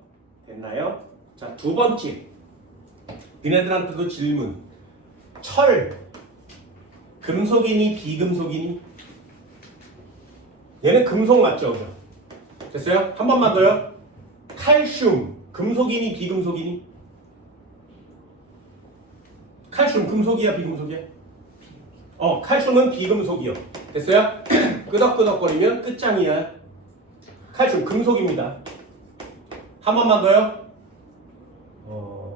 됐나요? 자, 두 번째. 니네들한테도 질문. 철 금속이니 비금속이니? 얘는 금속 맞죠? 됐어요? 한 번만 더요. 칼슘 금속이니 비금속이니? 칼슘 금속이야 비금속이야? 칼슘은 비금속이요. 됐어요? 끄덕끄덕거리면 끝장이야. 칼슘 금속입니다. 한 번만 더요.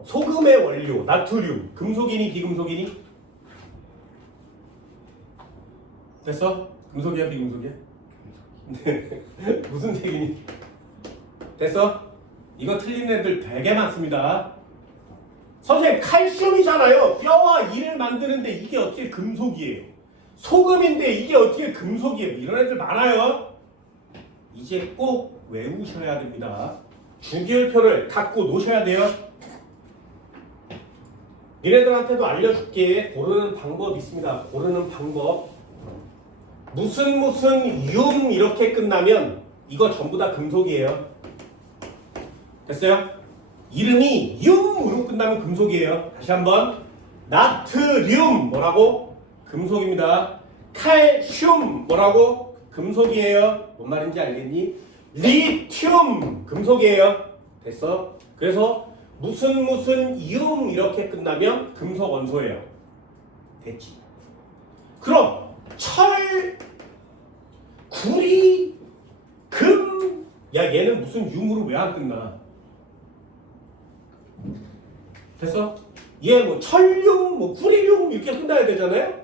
소금의 원료 나트륨 금속이니 비금속이니? 됐어? 금속이야 비금속이야? 네. 무슨 색이니? 됐어? 이거 틀린 애들 되게 많습니다. 선생님 칼슘이잖아요. 뼈와 이를 만드는데 이게 어떻게 금속이에요? 소금인데 이게 어떻게 금속이에요? 이런 애들 많아요. 이제 꼭 외우셔야 됩니다. 주기율표를 갖고 노셔야 돼요. 얘네들한테도 알려줄게. 고르는 방법이 있습니다. 고르는 방법. 무슨 윰 이렇게 끝나면 이거 전부 다 금속이에요. 됐어요? 이름이 윰으로 끝나면 금속이에요. 다시 한번. 나트륨 뭐라고? 금속입니다. 칼슘 뭐라고? 금속이에요. 뭔 말인지 알겠니? 리튬 금속이에요. 됐어? 그래서 무슨 윰 이렇게 끝나면 금속 원소예요. 됐지? 그럼 철, 구리, 금, 야 얘는 무슨 융으로 왜 안 끝나? 됐어? 얘 뭐 철융, 뭐 구리융 이렇게 끝나야 되잖아요?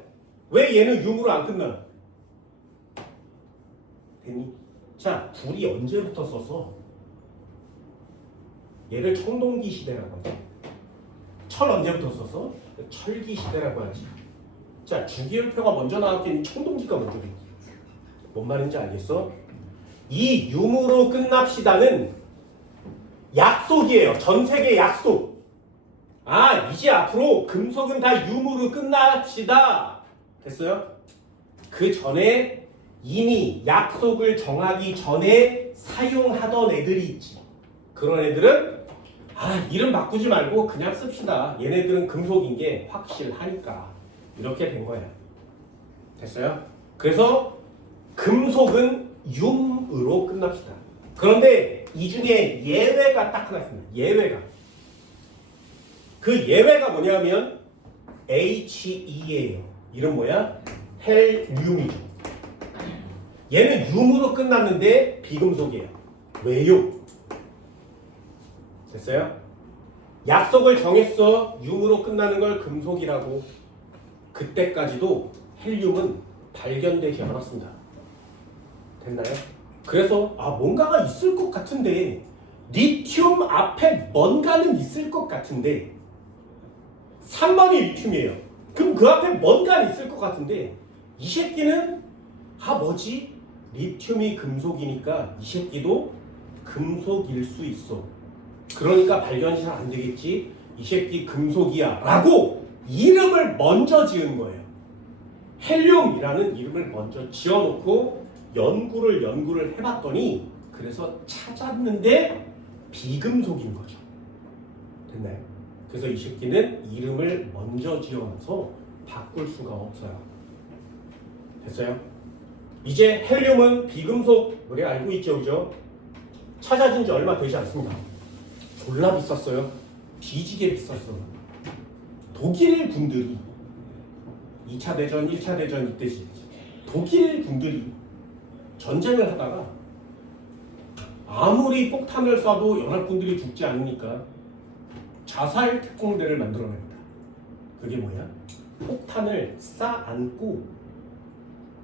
왜 얘는 융으로 안 끝나? 됐니? 자, 구리 언제부터 썼어? 얘를 청동기 시대라고 하지. 철 언제부터 썼어? 철기 시대라고 하지. 자, 주기율표가 먼저 나왔긴 청동기가 먼저겠지. 뭔 말인지 알겠어? 이 융으로 끝납시다는 약속이에요. 전 세계 약속. 아, 이제 앞으로 금속은 다 융으로 끝납시다. 됐어요? 그 전에 이미 약속을 정하기 전에 사용하던 애들이 있지. 그런 애들은 이름 바꾸지 말고 그냥 씁시다. 얘네들은 금속인 게 확실하니까. 이렇게 된 거야. 됐어요? 그래서 금속은 융으로 끝납시다. 그런데 이 중에 예외가 딱 하나 있습니다. 예외가. 그 예외가 뭐냐면 HE예요. 이름 뭐야? 헬륨이죠. 얘는 융으로 끝났는데 비금속이에요. 왜요? 됐어요? 약속을 정했어. 융으로 끝나는 걸 금속이라고. 그때까지도 헬륨은 발견되지 않았습니다. 됐나요? 그래서 뭔가가 있을 것 같은데 리튬 앞에 뭔가는 있을 것 같은데 3번이 리튬이에요. 그럼 그 앞에 뭔가 있을 것 같은데 이 새끼는 뭐지? 리튬이 금속이니까 이 새끼도 금속일 수 있어. 그러니까 발견이 잘 안 되겠지. 이 새끼 금속이야 라고 이름을 먼저 지은 거예요. 헬륨이라는 이름을 먼저 지어놓고 연구를 해봤더니 그래서 찾았는데 비금속인 거죠. 됐나요? 그래서 이 새끼는 이름을 먼저 지어놔서 바꿀 수가 없어요. 됐어요? 이제 헬륨은 비금속 우리 알고 있죠, 그죠? 찾아진 지 얼마 되지 않습니다. 졸라 비쌌어요. 뒤지게 비쌌어. 독일 군들이 2차 대전, 1차 대전 이때지. 독일 군들이 전쟁을 하다가 아무리 폭탄을 쏴도 연합군들이 죽지 않으니까 자살 특공대를 만들어냅니다. 그게 뭐야? 폭탄을 쌓아안고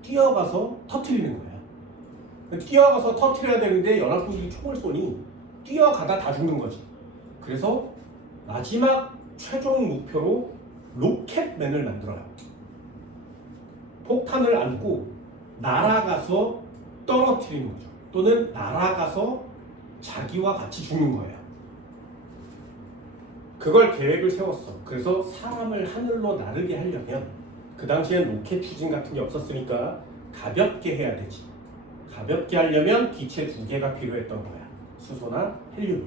뛰어가서 터트리는 거야. 뛰어가서 터트려야 되는데 연합군들이 총을 쏘니 뛰어가다 다 죽는 거지. 그래서 마지막 최종 목표로 로켓맨을 만들어요. 폭탄을 안고 날아가서 떨어뜨리는 거죠. 또는 날아가서 자기와 같이 죽는 거예요. 그걸 계획을 세웠어. 그래서 사람을 하늘로 나르게 하려면 그 당시엔 로켓 추진 같은 게 없었으니까 가볍게 해야 되지. 가볍게 하려면 기체 2개가 필요했던 거야. 수소나 헬륨이.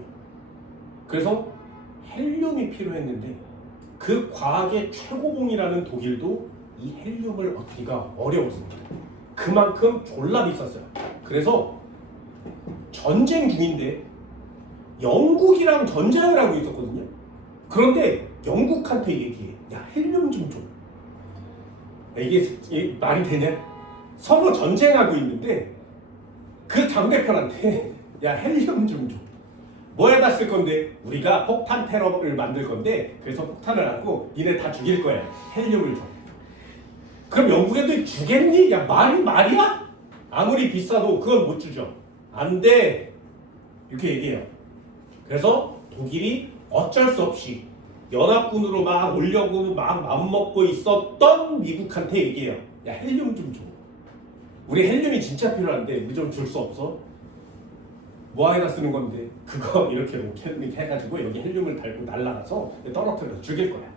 그래서 헬륨이 필요했는데 그 과학의 최고봉이라는 독일도 이 헬륨을 얻기가 어려웠습니다. 그만큼 졸라 비쌌어요. 그래서 전쟁 중인데 영국이랑 전쟁을 하고 있었거든요. 그런데 영국한테 얘기해. 야, 헬륨 좀 줘. 이게 말이 되냐? 서로 전쟁하고 있는데 그 당대편한테 야, 헬륨 좀 줘. 뭐에다 쓸 건데? 우리가 폭탄 테러를 만들 건데 그래서 폭탄을 안고 니네 다 죽일 거야. 헬륨을 줘. 그럼 영국 애들이 주겠니? 야, 말이야? 아무리 비싸도 그건 못 주죠. 안 돼. 이렇게 얘기해요. 그래서 독일이 어쩔 수 없이 연합군으로 막 오려고 막 맘먹고 있었던 미국한테 얘기해요. 야, 헬륨 좀 줘. 우리 헬륨이 진짜 필요한데 우리 좀 줄 수 없어? 뭐하에다 쓰는 건데 그거 이렇게 해가지고 여기 헬륨을 밟고 날아가서 떨어뜨려서 죽일 거야.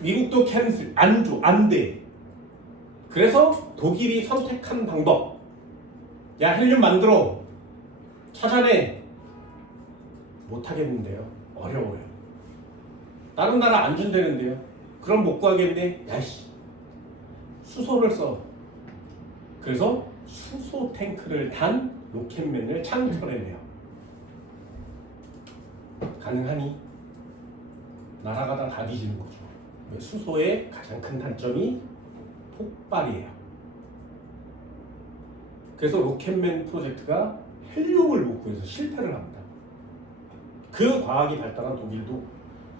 미국도 캔슬, 안 줘, 안 돼. 그래서 독일이 선택한 방법. 야, 헬륨 만들어. 찾아내. 못하겠는데요. 어려워요. 다른 나라 안 준다는데요. 그럼 못 구하겠네. 야씨. 수소를 써. 그래서 수소 탱크를 단 로켓맨을 창설해내요. 가능하니? 날아가다 다 뒤지는 거죠. 수소의 가장 큰 단점이 폭발이에요. 그래서 로켓맨 프로젝트가 헬륨을 못 구해서 실패를 합니다. 그 과학이 발달한 독일도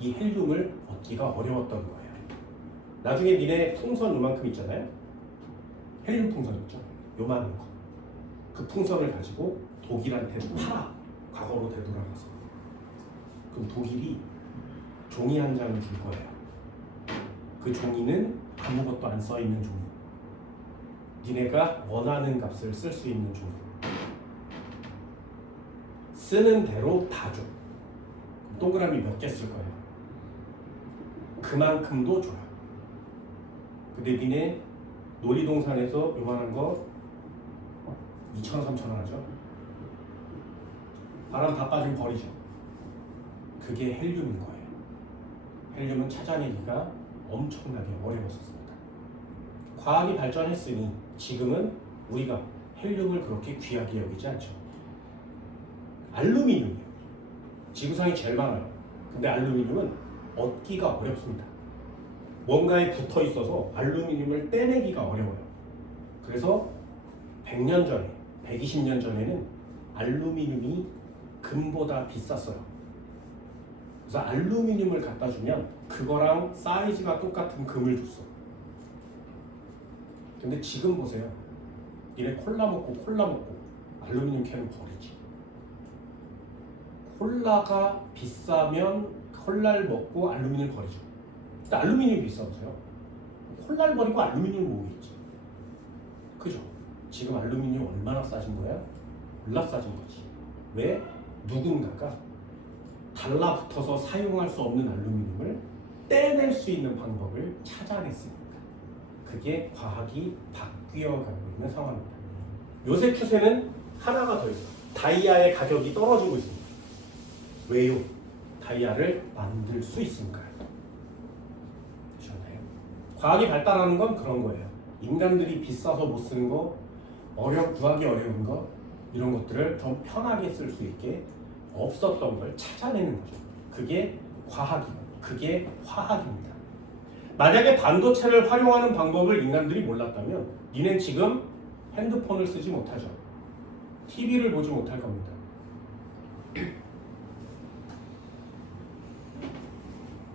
이 헬륨을 얻기가 어려웠던 거예요. 나중에 니네 풍선 요만큼 있잖아요. 헬륨 풍선 있죠. 요만한 거. 그 풍선을 가지고 독일한테 팔아. 과거로 되돌아가서. 그럼 독일이 종이 한 장을 줄 거예요. 그 종이는 아무것도 안 써있는 종이. 니네가 원하는 값을 쓸 수 있는 종이. 쓰는 대로 다 줘. 동그라미 몇 개 쓸 거예요? 그만큼도 줘요. 근데 니네 놀이동산에서 요만한 거 2,000원, 3,000원 하죠? 바람 다 빠지면 버리죠. 그게 헬륨인 거예요. 헬륨은 찾아내기가 엄청나게 어려웠었습니다. 과학이 발전했으니 지금은 우리가 헬륨을 그렇게 귀하게 여기지 않죠. 알루미늄이요. 지구상이 제일 많아요. 근데 알루미늄은 얻기가 어렵습니다. 뭔가에 붙어 있어서 알루미늄을 떼내기가 어려워요. 그래서 100년 전에, 120년 전에는 알루미늄이 금보다 비쌌어요. 그래서 알루미늄을 갖다 주면 그거랑 사이즈가 똑같은 금을 줬어. 근데 지금 보세요. 니네 콜라 먹고 알루미늄 캔은 버리지. 콜라가 비싸면 콜라를 먹고 알루미늄을 버리죠. 근데 알루미늄이 비싸보세요. 콜라를 버리고 알루미늄을 모으겠지. 그죠? 지금 알루미늄이 얼마나 싸진 거야? 올라 싸진 거지. 왜? 누군가가 달라붙어서 사용할 수 없는 알루미늄을 떼낼 수 있는 방법을 찾아냈습니다. 그게 과학이 바뀌어가고 있는 상황입니다. 요새 추세는 하나가 더 있어요. 다이아의 가격이 떨어지고 있습니다. 왜요? 다이아를 만들 수 있으니까요. 그렇잖아요. 과학이 발달하는 건 그런 거예요. 인간들이 비싸서 못 쓰는 거, 구하기 어려운 거, 이런 것들을 좀 편하게 쓸 수 있게 없었던 걸 찾아내는 거죠. 그게 그게 화학입니다. 만약에 반도체를 활용하는 방법을 인간들이 몰랐다면 니는 지금 핸드폰을 쓰지 못하죠. TV를 보지 못할 겁니다.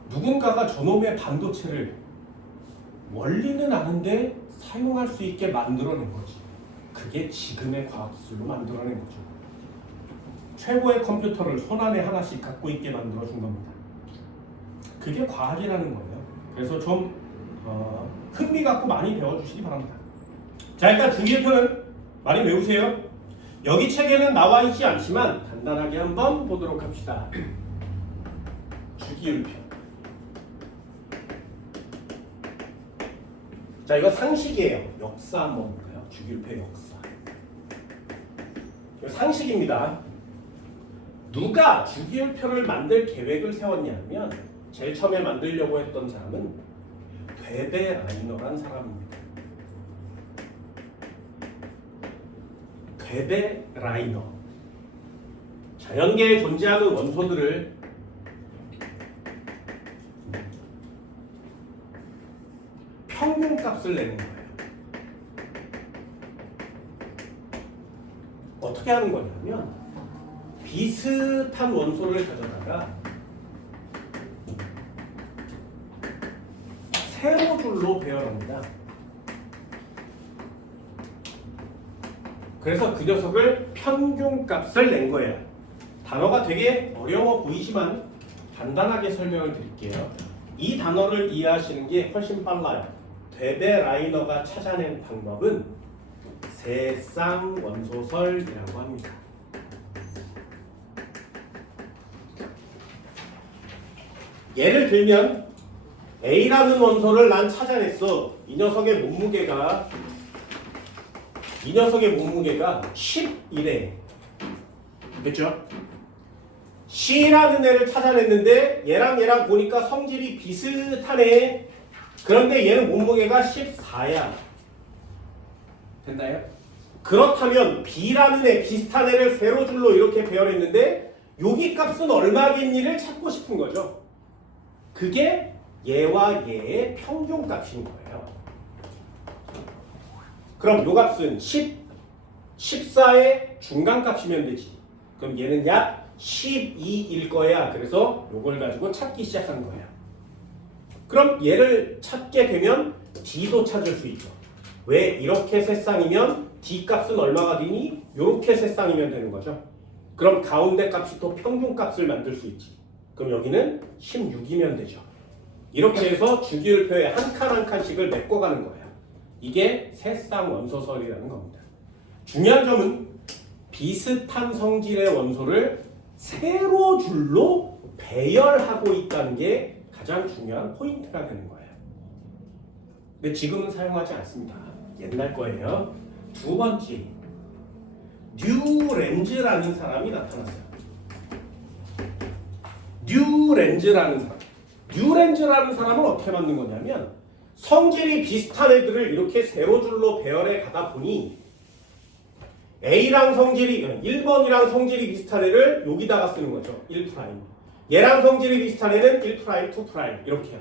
누군가가 저놈의 반도체를 원리는 아는데 사용할 수 있게 만들어낸 거지. 그게 지금의 과학기술로 만들어낸 거죠. 최고의 컴퓨터를 손안에 하나씩 갖고 있게 만들어준 겁니다. 그게 과학이라는 거예요. 그래서 좀 흥미 갖고 많이 배워주시기 바랍니다. 자, 일단 주기율표는 많이 외우세요. 여기 책에는 나와 있지 않지만 간단하게 한번 보도록 합시다. 주기율표. 자, 이거 상식이에요. 역사 한번 볼까요? 주기율표의 역사. 이거 상식입니다. 누가 주기율표를 만들 계획을 세웠냐면 제일 처음에 만들려고 했던 사람은 베베 라이너란 사람입니다. 베베 라이너. 자연계에 존재하는 원소들을 평균값을 내는 거예요. 어떻게 하는 거냐면 비슷한 원소를 가져다가 세로줄로 배열합니다. 그래서 그 녀석을 평균값을 낸 거예요. 단어가 되게 어려워 보이지만 간단하게 설명을 드릴게요. 이 단어를 이해하시는 게 훨씬 빨라요. 베베 라이너가 찾아낸 방법은 세쌍원소설이라고 합니다. 예를 들면 A라는 원소를 난 찾아냈어. 이 녀석의 몸무게가 10이래. 그렇죠? C라는 애를 찾아냈는데 얘랑 보니까 성질이 비슷하네. 그런데 얘는 몸무게가 14야. 됐나요? 그렇다면 B라는 애, 비슷한 애를 세로줄로 이렇게 배열했는데 여기 값은 얼마겠니를 찾고 싶은 거죠. 그게 얘와 얘의 평균값인 거예요. 그럼 요 값은 10, 14의 중간값이면 되지. 그럼 얘는 약 12일 거야. 그래서 요걸 가지고 찾기 시작한 거야. 그럼 얘를 찾게 되면 D도 찾을 수 있죠. 왜? 이렇게 세 쌍이면 D 값은 얼마가 되니? 이렇게 세 쌍이면 되는 거죠. 그럼 가운데 값이 또 평균 값을 만들 수 있지. 그럼 여기는 16이면 되죠. 이렇게 해서 주기율표에 한 칸 한 칸씩을 메꿔가는 거예요. 이게 세쌍 원소설이라는 겁니다. 중요한 점은 비슷한 성질의 원소를 세로줄로 배열하고 있다는 게 가장 중요한 포인트가 되는 거예요. 근데 지금은 사용하지 않습니다. 옛날 거예요. 두 번째, 뉴렌즈라는 사람이 나타났어요. 뉴렌즈라는 사람은 어떻게 만든 거냐면 성질이 비슷한 애들을 이렇게 세로줄로 배열해 가다 보니 A랑 성질이 1번이랑 성질이 비슷한 애를 여기다가 쓰는 거죠. 1'. 얘랑 성질이 비슷한 애는 1', 2' 이렇게요.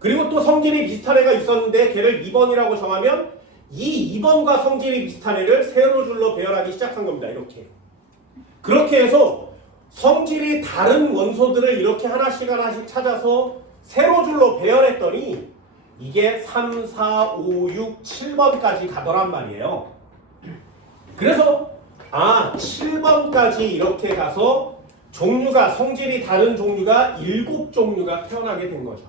그리고 또 성질이 비슷한 애가 있었는데 걔를 2번이라고 정하면 이 2번과 성질이 비슷한 애를 세로줄로 배열하기 시작한 겁니다. 이렇게. 그렇게 해서 성질이 다른 원소들을 이렇게 하나씩 찾아서 세로줄로 배열했더니 이게 3, 4, 5, 6, 7번까지 가더란 말이에요. 그래서 7번까지 이렇게 가서 성질이 다른 종류가 7종류가 태어나게 된 거죠.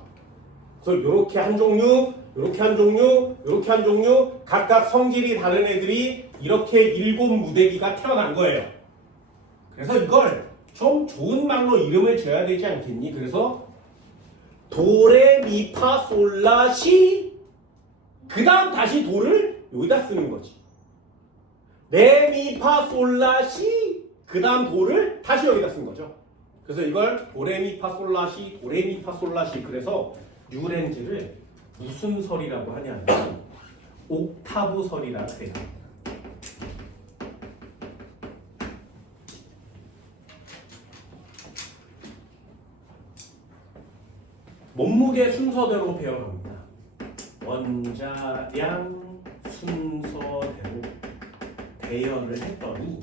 그래서 이렇게 한 종류, 이렇게 한 종류, 이렇게 한 종류 각각 성질이 다른 애들이 이렇게 7무대기가 태어난 거예요. 그래서 이걸 좀 좋은 말로 이름을 지어야 되지 않겠니? 그래서 도레미파솔라시 그 다음 다시 도를 여기다 쓰는 거지. 레미파솔라시 그 다음 도를 다시 여기다 쓴 거죠. 그래서 이걸 도레미파솔라시 그래서 뉴렌즈를 무슨 설이라고 하냐면 옥타브 설이라고 해요. 몸무게 순서대로 배열합니다. 원자량 순서대로 배열을 했더니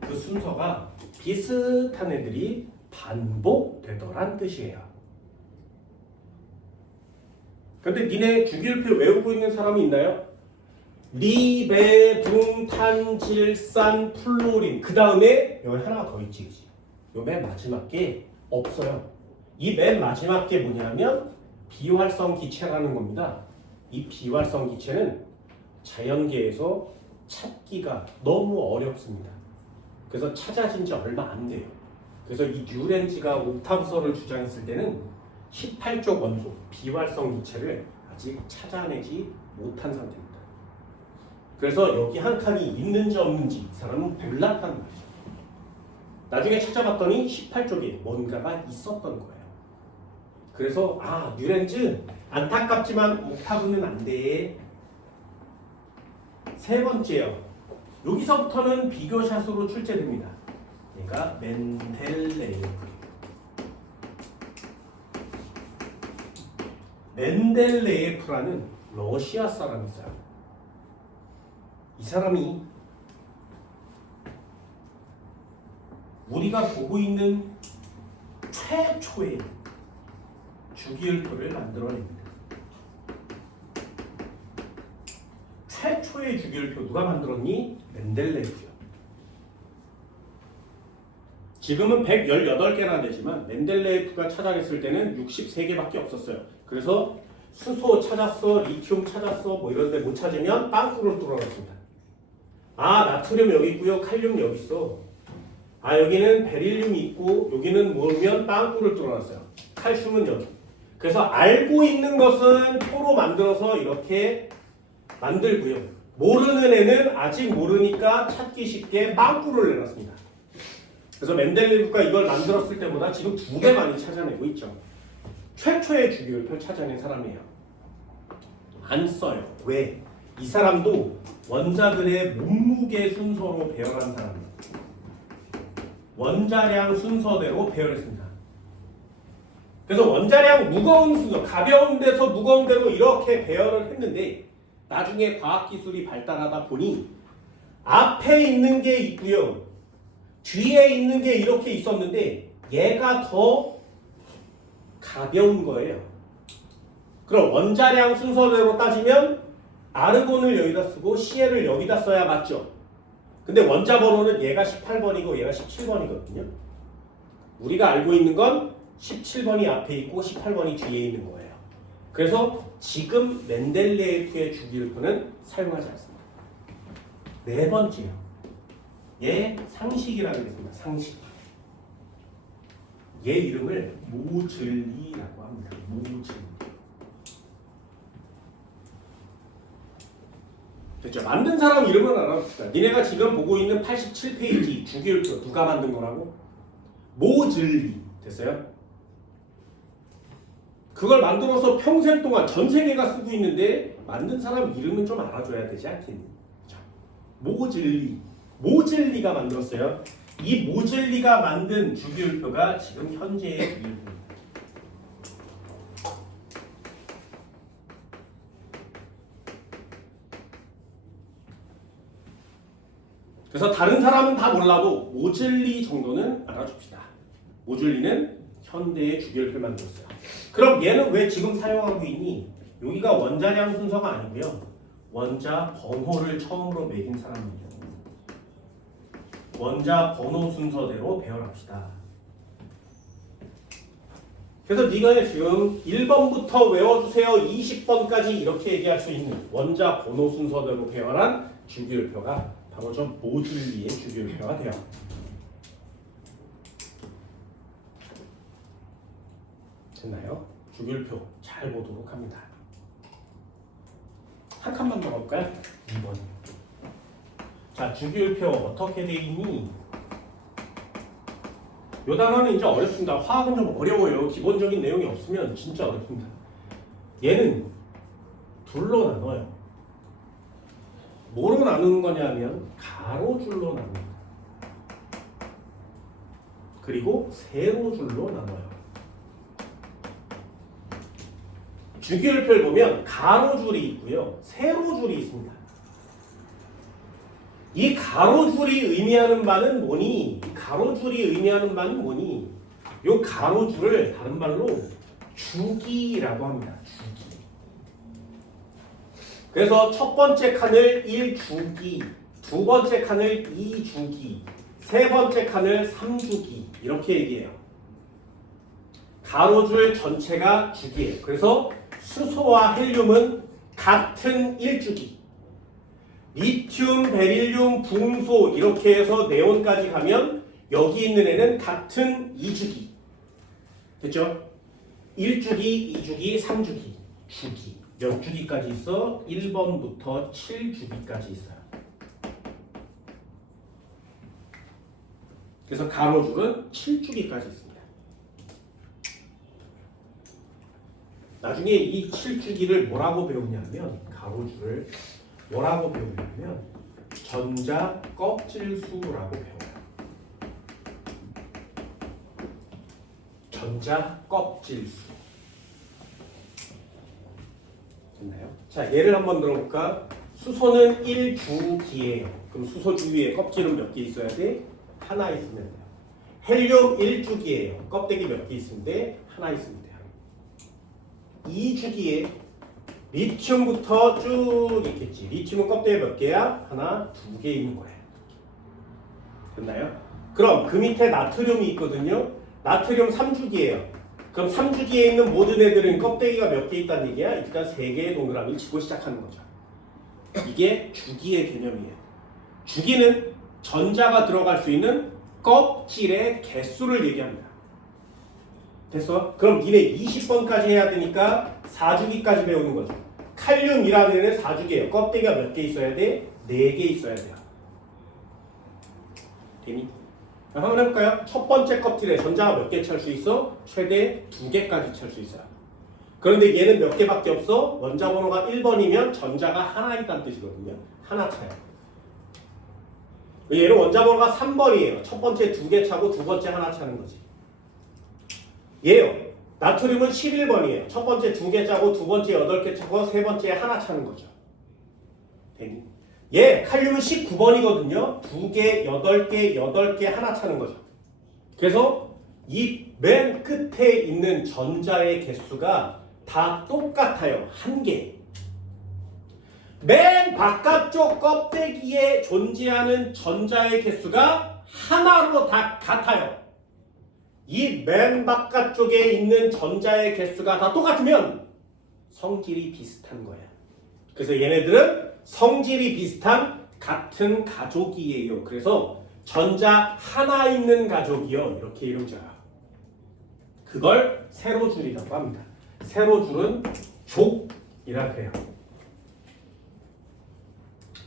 그 순서가 비슷한 애들이 반복되더란 뜻이에요. 근데 니네 주기율표 외우고 있는 사람이 있나요? 리베붕탄질산 플로린 그 다음에 여기 하나 더 있지. 요 맨 마지막 게 없어요. 이 맨 마지막 게 뭐냐면 비활성 기체라는 겁니다. 이 비활성 기체는 자연계에서 찾기가 너무 어렵습니다. 그래서 찾아진 지 얼마 안 돼요. 그래서 이 뉴렌즈가 옥타브설을 주장했을 때는 18쪽 원소 비활성 기체를 아직 찾아내지 못한 상태입니다. 그래서 여기 한 칸이 있는지 없는지 이 사람은 몰랐단 말이죠. 나중에 찾아봤더니 18쪽에 뭔가가 있었던 거예요. 그래서 뉴렌즈 안타깝지만 옥타브는 안 돼. 세 번째요. 여기서부터는 비교샷으로 출제됩니다. 얘가 멘델레예프라는 러시아 사람이 있어요. 이 사람이 우리가 보고 있는 최초의 주기율표를 만들어냅니다. 최초의 주기율표 누가 만들었니? 멘델레예프요. 지금은 118개나 되지만 멘델레예프가 찾아냈을 때는 63개밖에 없었어요. 그래서 수소 찾았어, 리튬 찾았어, 뭐 이런 데 못 찾으면 빵꾸를 뚫어놨습니다. 나트륨 여기 있고요, 칼륨 여기 있어. 여기는 베릴륨이 있고 여기는 모르면 빵꾸를 뚫어놨어요. 칼슘은 여기. 그래서 알고 있는 것은 표로 만들어서 이렇게 만들고요. 모르는 애는 아직 모르니까 찾기 쉽게 빵꾸를 내놨습니다. 그래서 멘델레예프가 이걸 만들었을 때보다 지금 2배 많이 찾아내고 있죠. 최초의 주기율표를 찾아낸 사람이에요. 안 써요. 왜? 이 사람도 원자들의 몸무게 순서로 배열한 사람이에요. 원자량 순서대로 배열했습니다. 그래서 원자량 무거운 순서, 가벼운 데서 무거운 데로 이렇게 배열을 했는데 나중에 과학기술이 발달하다 보니 앞에 있는 게 있고요. 뒤에 있는 게 이렇게 있었는데 얘가 더 가벼운 거예요. 그럼 원자량 순서대로 따지면 아르곤을 여기다 쓰고 CL을 여기다 써야 맞죠? 근데 원자 번호는 얘가 18번이고 얘가 17번이거든요. 우리가 알고 있는 건 17번이 앞에 있고 18번이 뒤에 있는 거예요. 그래서 지금 멘델레예프의 주기율표는 사용하지 않습니다. 네 번째요. 얘 상식이라고 하겠습니다. 상식. 얘 이름을 모즐리라고 합니다. 모즐리. 됐죠? 만든 사람 이름은 알아봅시다. 니네가 지금 보고 있는 87페이지 주기율표 누가 만든 거라고? 모즐리. 됐어요? 그걸 만들어서 평생 동안 전 세계가 쓰고 있는데 만든 사람 이름은 좀 알아줘야 되지 않겠니? 자, 모즐리. 모즐리가 만들었어요. 이 모즐리가 만든 주기율표가 지금 현재의 주기율표입니다. 그래서 다른 사람은 다 몰라도 모즐리 정도는 알아줍시다. 모즐리는 현대의 주기율표를 만들었어요. 그럼 얘는 왜 지금 사용하고 있니? 여기가 원자량 순서가 아니고요. 원자 번호를 처음으로 매긴 사람이죠. 원자 번호 순서대로 배열합시다. 그래서 네가 지금 1번부터 외워주세요. 20번까지 이렇게 얘기할 수 있는 원자 번호 순서대로 배열한 주기율표가 바로 저 모즐리의 주기율표가 돼요. 됐나요? 주기율표 잘 보도록 합니다. 한 칸만 더 볼까요? 2번. 자, 주기율표 어떻게 돼 있니? 요 단어는 이제 어렵습니다. 화학은 좀 어려워요. 기본적인 내용이 없으면 진짜 어렵습니다. 얘는 둘로 나눠요. 뭐로 나누는 거냐면 가로줄로 나눕니다. 그리고 세로줄로 나눠요. 주기율표를 보면 가로줄이 있고요. 세로줄이 있습니다. 이 가로줄이 의미하는 바는 뭐니? 가로줄이 의미하는 바는 뭐니? 이 가로줄을 다른 말로 주기라고 합니다. 주기. 그래서 첫 번째 칸을 1주기, 두 번째 칸을 2주기, 세 번째 칸을 3주기 이렇게 얘기해요. 가로줄 전체가 주기예요. 그래서 수소와 헬륨은 같은 1주기, 리튬, 베릴륨, 붕소 이렇게 해서 네온까지 가면 여기 있는 애는 같은 2주기. 됐죠? 1주기, 2주기, 3주기, 주기. 몇 주기까지 있어? 1번부터 7주기까지 있어요. 그래서 가로줄은 7주기까지 있습니다. 나중에 이 7주기를 뭐라고 배우냐면 가로줄을 뭐라고 배우냐면 전자 껍질수라고 배워요. 전자 껍질수. 됐나요? 자, 예를 한번 들어볼까? 수소는 1주기예요. 그럼 수소 주위에 껍질은 몇 개 있어야 돼? 하나 있으면 돼요. 헬륨 1주기예요. 껍데기 몇 개 있으면 돼? 하나 있으면 돼요. 2주기에 리튬부터 쭉 있겠지. 리튬은 껍데기 몇 개야? 하나, 두 개 있는 거예요. 됐나요? 그럼 그 밑에 나트륨이 있거든요. 나트륨 3주기예요. 그럼 3주기에 있는 모든 애들은 껍데기가 몇 개 있다는 얘기야? 일단 3개의 동그라미를 치고 시작하는 거죠. 이게 주기의 개념이에요. 주기는 전자가 들어갈 수 있는 껍질의 개수를 얘기합니다. 됐어? 그럼 니네 20번까지 해야 되니까 4주기까지 배우는 거죠. 칼륨이라는 애는 4주기예요. 껍데기가 몇 개 있어야 돼? 4개 있어야 돼요. 되니? 한번 해볼까요? 첫 번째 껍질에 전자가 몇 개 찰 수 있어? 최대 2개까지 찰 수 있어요. 그런데 얘는 몇 개밖에 없어? 원자 번호가 1번이면 전자가 하나 있다는 뜻이거든요. 하나 차요. 얘는 원자 번호가 3번이에요. 첫 번째 2개 차고 두 번째 하나 차는 거지. 얘요. 나트륨은 11번이에요. 첫 번째 2개 차고 두 번째 8개 차고 세 번째 하나 차는 거죠. 되니? 얘 칼륨은 19번이거든요. 2개, 8개, 8개 하나 차는 거죠. 그래서 이 맨 끝에 있는 전자의 개수가 다 똑같아요. 1개. 맨 바깥쪽 껍데기에 존재하는 전자의 개수가 하나로 다 같아요. 이 맨 바깥쪽에 있는 전자의 개수가 다 똑같으면 성질이 비슷한 거예요. 그래서 얘네들은 성질이 비슷한 같은 가족이에요. 그래서 전자 하나 있는 가족이요. 이렇게 이름 지어요. 그걸 세로줄이라고 합니다. 세로줄은 족이라 그래요.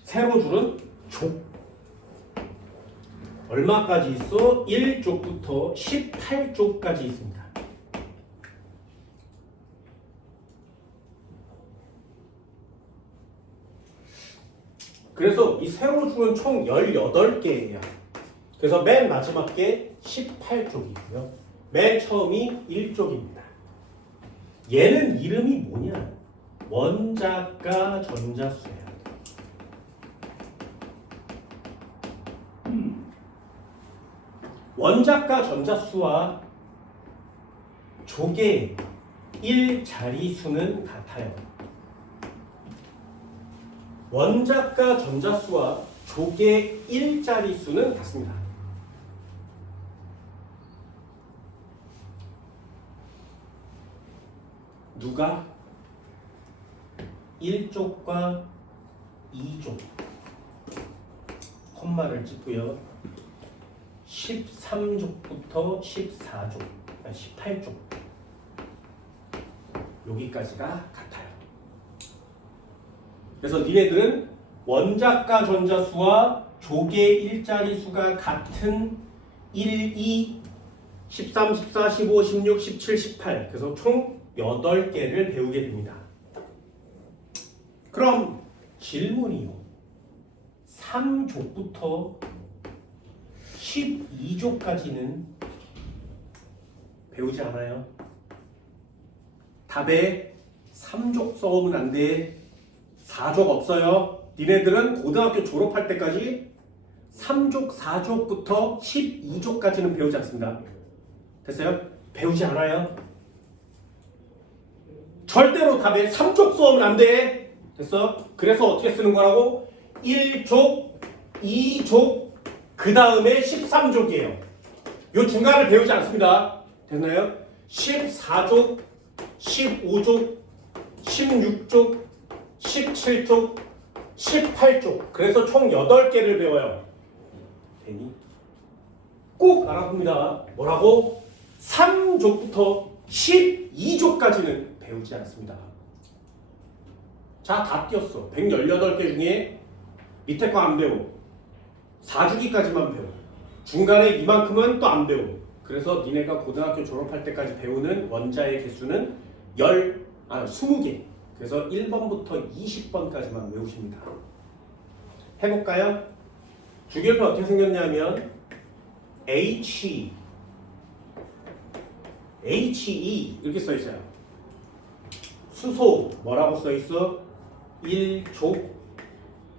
세로줄은 족. 얼마까지 있어? 1족부터 18족까지 있습니다. 그래서 이 세로줄은 총 18개예요. 그래서 맨 마지막 게 18족이고요. 맨 처음이 1족입니다. 얘는 이름이 뭐냐? 원자가 전자수예요. 원자가 전자수와 족의 1자리수는 같아요. 원자가 전자수와 족의 1자리수는 같습니다. 누가 1족과 2족 콤마를 찍고요. 13족부터 14족, 18족 여기까지가 같아요. 그래서 니네들은 원자가 전자수와 족의 일자리수가 같은 1, 2, 13, 14, 15, 16, 17, 18 그래서 총 8개를 배우게 됩니다. 그럼 질문이요. 3족부터 12족까지는 배우지 않아요? 답에 3족 써오면 안 돼. 4족 없어요. 니네들은 고등학교 졸업할 때까지 3족, 4족부터 12족까지는 배우지 않습니다. 됐어요? 배우지 않아요. 절대로 답에 3족 써오면 안 돼. 됐어? 그래서 어떻게 쓰는 거라고? 1족, 2족, 그 다음에 13족이에요. 요 중간을 배우지 않습니다. 됐나요? 14족, 15족, 16족, 17족, 18족. 그래서 총 8개를 배워요. 되니? 꼭 알아봅니다. 뭐라고? 3족부터 12족까지는 배우지 않습니다. 자, 다 띄었어. 118개 중에 밑에 거 안 배워. 4주기까지만 배워. 중간에 이만큼은 또 안 배워. 그래서 니네가 고등학교 졸업할 때까지 배우는 원자의 개수는 20개. 그래서 1번부터 20번까지만 외우십니다. 해볼까요? 주기율표 어떻게 생겼냐면 HE 이렇게 써있어요. 수소 뭐라고 써있어? 1족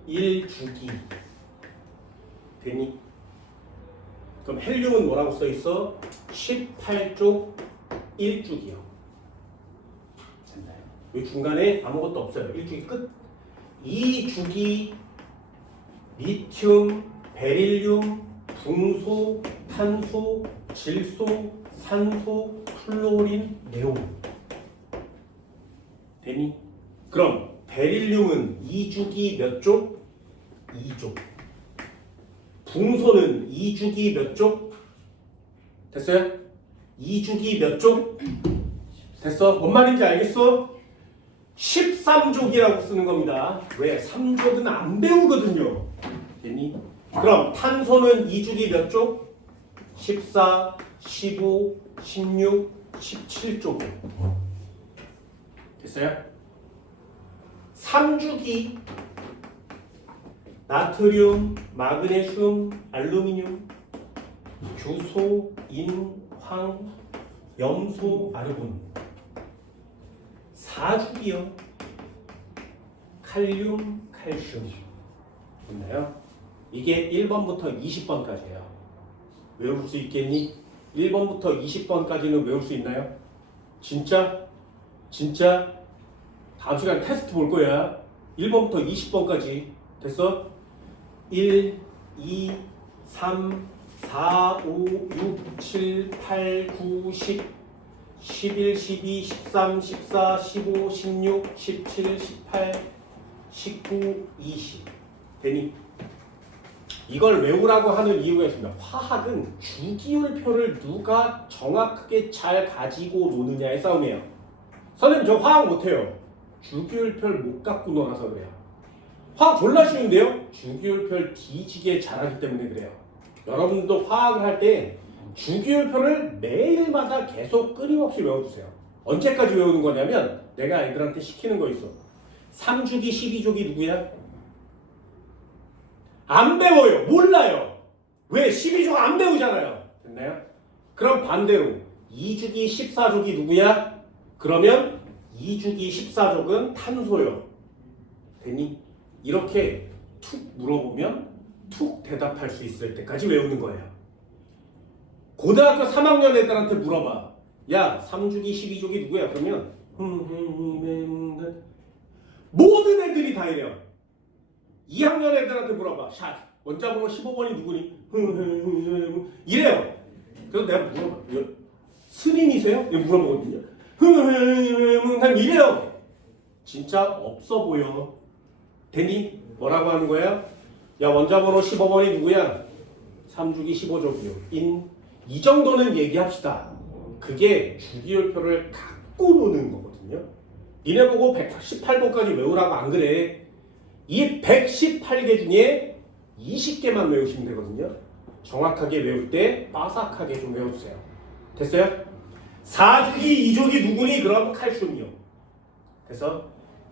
1주기 되니? 그럼 헬륨은 뭐라고 써있어? 18족 1주기요. 됐나요? 여기 중간에 아무것도 없어요. 1주기 끝. 2주기 리튬, 베릴륨, 붕소, 탄소, 질소, 산소, 플로린, 네온 되니? 그럼 베릴륨은 2주기 몇 족? 2족. 붕소는 2주기 몇 족? 됐어요? 2주기 몇 족? 됐어? 뭔 말인지 알겠어? 13족이라고 쓰는 겁니다. 왜? 3족은 안 배우거든요. 됐니? 그럼 탄소는 2주기 몇 족? 14, 15, 16, 17족. 됐어요? 3주기 나트륨, 마그네슘, 알루미늄, 규소, 인, 황, 염소, 아르곤. 4주기요. 칼륨, 칼슘. 됐나요? 이게 1번부터 20번까지예요. 외울 수 있겠니? 1번부터 20번까지는 외울 수 있나요? 진짜? 진짜? 다음 시간에 테스트 볼 거야. 1번부터 20번까지. 됐어? 1, 2, 3, 4, 5, 6, 7, 8, 9, 10, 11, 12, 13, 14, 15, 16, 17, 18, 19, 20. 되니? 이걸 외우라고 하는 이유가 있습니다. 화학은 주기율표를 누가 정확하게 잘 가지고 노느냐의 싸움이에요. 선생님 저 화학 못해요. 주기율표를 못 갖고 놀아서 그래요. 화학 졸라 쉬운데요? 주기율표를 뒤지게 잘하기 때문에 그래요. 여러분도 화학을 할 때 주기율표를 매일마다 계속 끊임없이 외워주세요. 언제까지 외우는 거냐면 내가 아이들한테 시키는 거 있어. 3주기, 12주기 누구야? 안 배워요. 몰라요. 왜? 12족 안 배우잖아요. 됐나요? 그럼 반대로 2주기 14족이 누구야? 그러면 2주기 14족은 탄소요. 됐니? 이렇게 툭 물어보면 툭 대답할 수 있을 때까지 외우는 거예요. 고등학교 3학년 애들한테 물어봐. 야, 3주기 12족이 누구야? 그러면 모든 애들이 다 이래요. 2학년 애들한테 물어봐. 샷. 원자번호 15번이 누구니? 이래요. 그래서 내가 물어봐. 스님이세요? 물어보거든요. 이래요. 진짜 없어 보여. 되니? 뭐라고 하는 거야? 야, 원자번호 15번이 누구야? 3주기 15족이요. 이 정도는 얘기합시다. 그게 주기율표를 갖고 노는 거거든요. 니네 보고 118번까지 외우라고 안 그래. 이 118개 중에 20개만 외우시면 되거든요. 정확하게 외울 때 빠삭하게 좀 외워주세요. 됐어요? 4주기 2족이 누구니? 그럼 칼슘이요. 그래서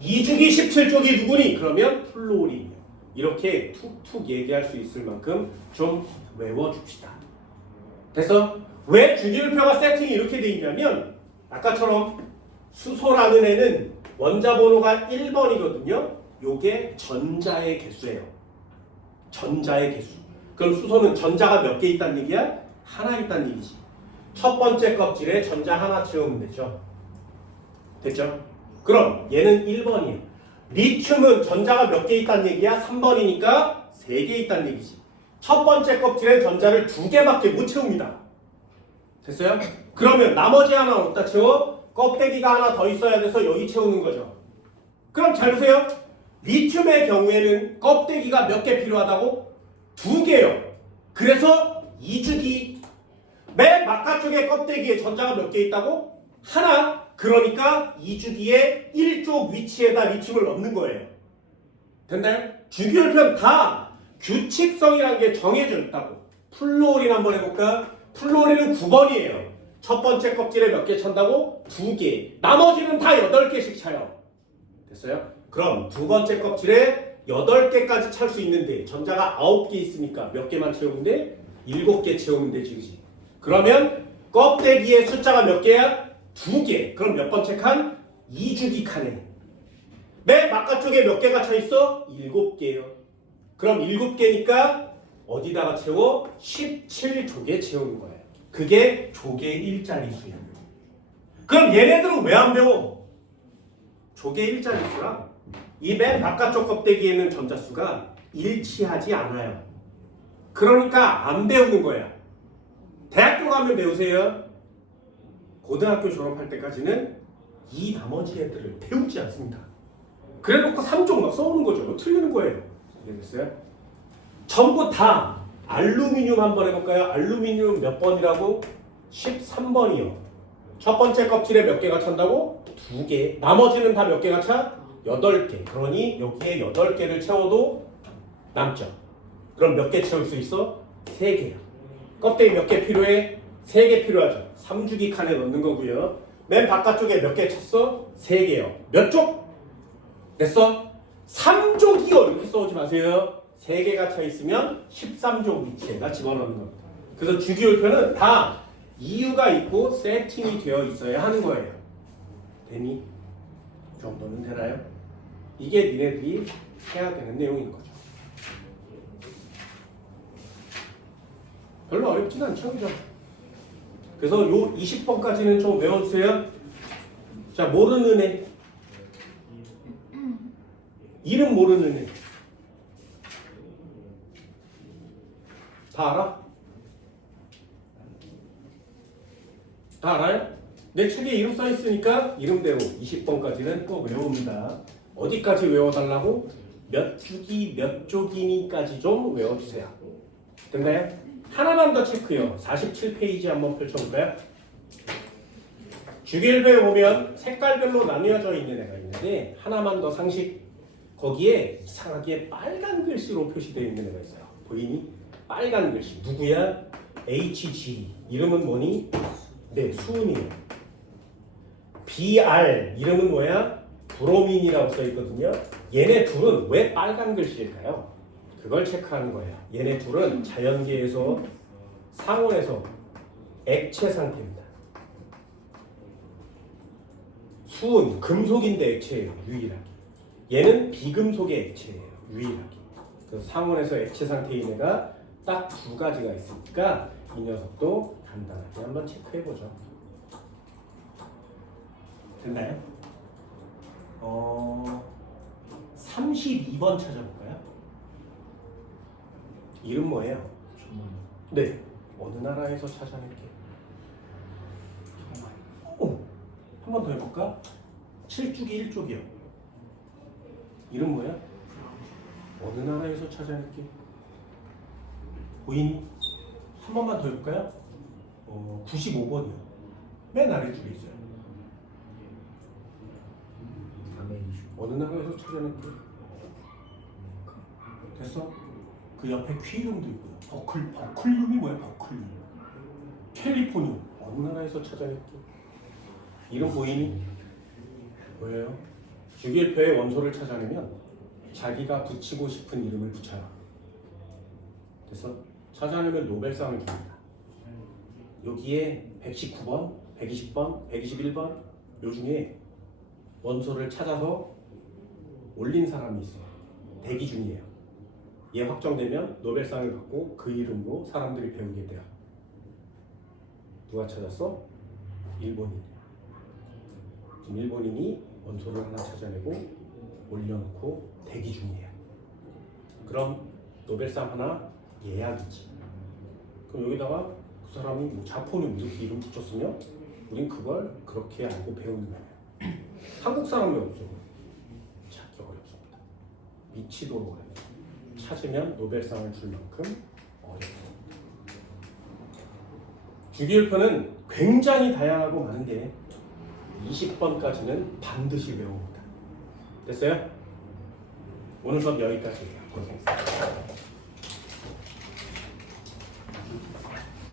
2주기 17족이 누구니? 그러면 플로린이요. 이렇게 툭툭 얘기할 수 있을 만큼 좀 외워줍시다. 그래서 왜 주기율표가 세팅이 이렇게 돼 있냐면 아까처럼 수소라는 애는 원자번호가 1번이거든요. 요게 전자의 개수예요. 전자의 개수. 그럼 수소는 전자가 몇 개 있다는 얘기야? 하나 있다는 얘기지. 첫 번째 껍질에 전자 하나 채우면 되죠. 됐죠? 그럼 얘는 1번이에요. 리튬은 전자가 몇 개 있다는 얘기야? 3번이니까 3개 있다는 얘기지. 첫 번째 껍질에 전자를 2개밖에 못 채웁니다. 됐어요? 그러면 나머지 하나 어디다 채워? 껍데기가 하나 더 있어야 돼서 여기 채우는 거죠. 그럼 잘 보세요. 리튬의 경우에는 껍데기가 몇 개 필요하다고? 2개요. 그래서 2주기 맨 바깥쪽에 껍데기에 전자가 몇 개 있다고? 하나. 그러니까 2주기에 1쪽 위치에다 리튬을 넣는 거예요. 됐나요? 주기율표는 다 규칙성이라는 게 정해져 있다고. 플로린 한번 해볼까? 플로린은 9번이에요. 첫 번째 껍질에 몇 개 찬다고? 2개. 나머지는 다 8개씩 차요. 됐어요? 그럼 두 번째 껍질에 8개까지 찰 수 있는데 전자가 9개 있으니까 몇 개만 채우면 돼? 7개 채우면 되지, 그치? 그러면 껍데기의 숫자가 몇 개야? 2개. 그럼 몇 번째 칸? 2주기 칸에. 맨 바깥쪽에 몇 개가 차 있어? 7개요. 그럼 7개니까 어디다가 채워? 17족에 채우는 거예요. 그게 족의 일자리수야. 그럼 얘네들은 왜 안 배워? 족의 일자리수랑 이 맨 바깥쪽 껍데기에는 전자수가 일치하지 않아요. 그러니까 안 배우는 거야. 대학교 가면 배우세요. 고등학교 졸업할 때까지는 이 나머지 애들을 배우지 않습니다. 그래놓고 3종 막 써오는 거죠. 틀리는 거예요. 이해됐어요? 전부 다 알루미늄 한번 해볼까요? 알루미늄 몇 번이라고? 13번이요. 첫 번째 껍질에 몇 개가 찬다고? 2개. 나머지는 다 몇 개가 차? 8개. 그러니 여기에 8개를 채워도 남죠. 그럼 몇 개 채울 수 있어? 3개야. 껍데기 몇 개 필요해? 3개 필요하죠. 3주기 칸에 넣는 거고요. 맨 바깥쪽에 몇 개 찼어? 3개요. 몇 쪽? 됐어? 3족이요. 이렇게 써오지 마세요. 3개가 차 있으면 13족 위치에다 집어넣는 겁니다. 그래서 주기율표는 다 이유가 있고 세팅이 되어 있어야 하는 거예요. 되니? 이 정도는 되나요? 이게 니네들이 해야 되는 내용인 거죠. 별로 어렵진 않죠, 그죠? 그래서 요 20번까지는 좀 외워주세요. 자, 모르는 애. 이름 모르는 애. 다 알아? 다 알아요? 내 책에 이름 써 있으니까 이름대로 20번까지는 꼭 외웁니다. 어디까지 외워달라고? 몇 주기 몇 조기니까지 좀 외워주세요. 됐나요? 하나만 더 체크요. 47페이지 한번 펼쳐볼까요? 주기율표에 보면 색깔별로 나뉘어져 있는 애가 있는데 하나만 더 상식. 거기에 이상하게 빨간 글씨로 표시되어 있는 애가 있어요. 보이니? 빨간 글씨. 누구야? HG. 이름은 뭐니? 네, 수은이에요. BR. 이름은 뭐야? 브로민이라고 써 있거든요. 얘네 둘은 왜 빨간 글씨일까요? 그걸 체크하는 거예요. 얘네 둘은 자연계에서 상온에서 액체 상태입니다. 수은, 금속인데 액체예요. 유일하게. 얘는 비금속의 액체예요. 유일하게. 그래서 상온에서 액체 상태인 애가 딱 두 가지가 있으니까 이 녀석도 간단하게 한번 체크해보죠. 됐나요? 32번 찾아볼까요? 이름 뭐예요? 네. 어느 나라에서 찾아낼게? 한 번 더 해볼까? 7주기 1쪽이요. 이름 뭐야? 어느 나라에서 찾아낼게? 보이니? 한 번만 더 해볼까요? 95번이요. 맨 아래쪽에 있어요. 어느 나라에서 찾아낼게? 됐어? 그 옆에 퀴룸도 있고요. 버클륨이 뭐야? 버클륨. 캘리포니아. 어느 나라에서 찾아낼게? 이름 보이니? 뭐예요? 주기율표의 원소를 찾아내면 자기가 붙이고 싶은 이름을 붙여요. 됐어? 찾아내면 노벨상을 줍니다. 여기에 119번, 120번, 121번 요 중에 원소를 찾아서 올린 사람이 있어요. 대기 중이에요. 얘 확정되면 노벨상을 받고 그 이름으로 사람들이 배우게 돼요. 누가 찾았어? 일본인. 지금 일본인이 원소를 하나 찾아내고 올려놓고 대기 중이에요. 그럼 노벨상 하나 예약이지. 그럼 여기다가 그 사람이 뭐 자포니 이렇게 이름 붙였으면 우린 그걸 그렇게 알고 배우는 거예요. 한국 사람이 없어. 찾기 어렵습니다. 미치도록 어려워요. 찾으면 노벨상을 줄 만큼 어렵습니다. 주기율표는 굉장히 다양하고 많은데 20번까지는 반드시 외웁니다. 됐어요? 오늘 수업 여기까지예요. 고생했습니다.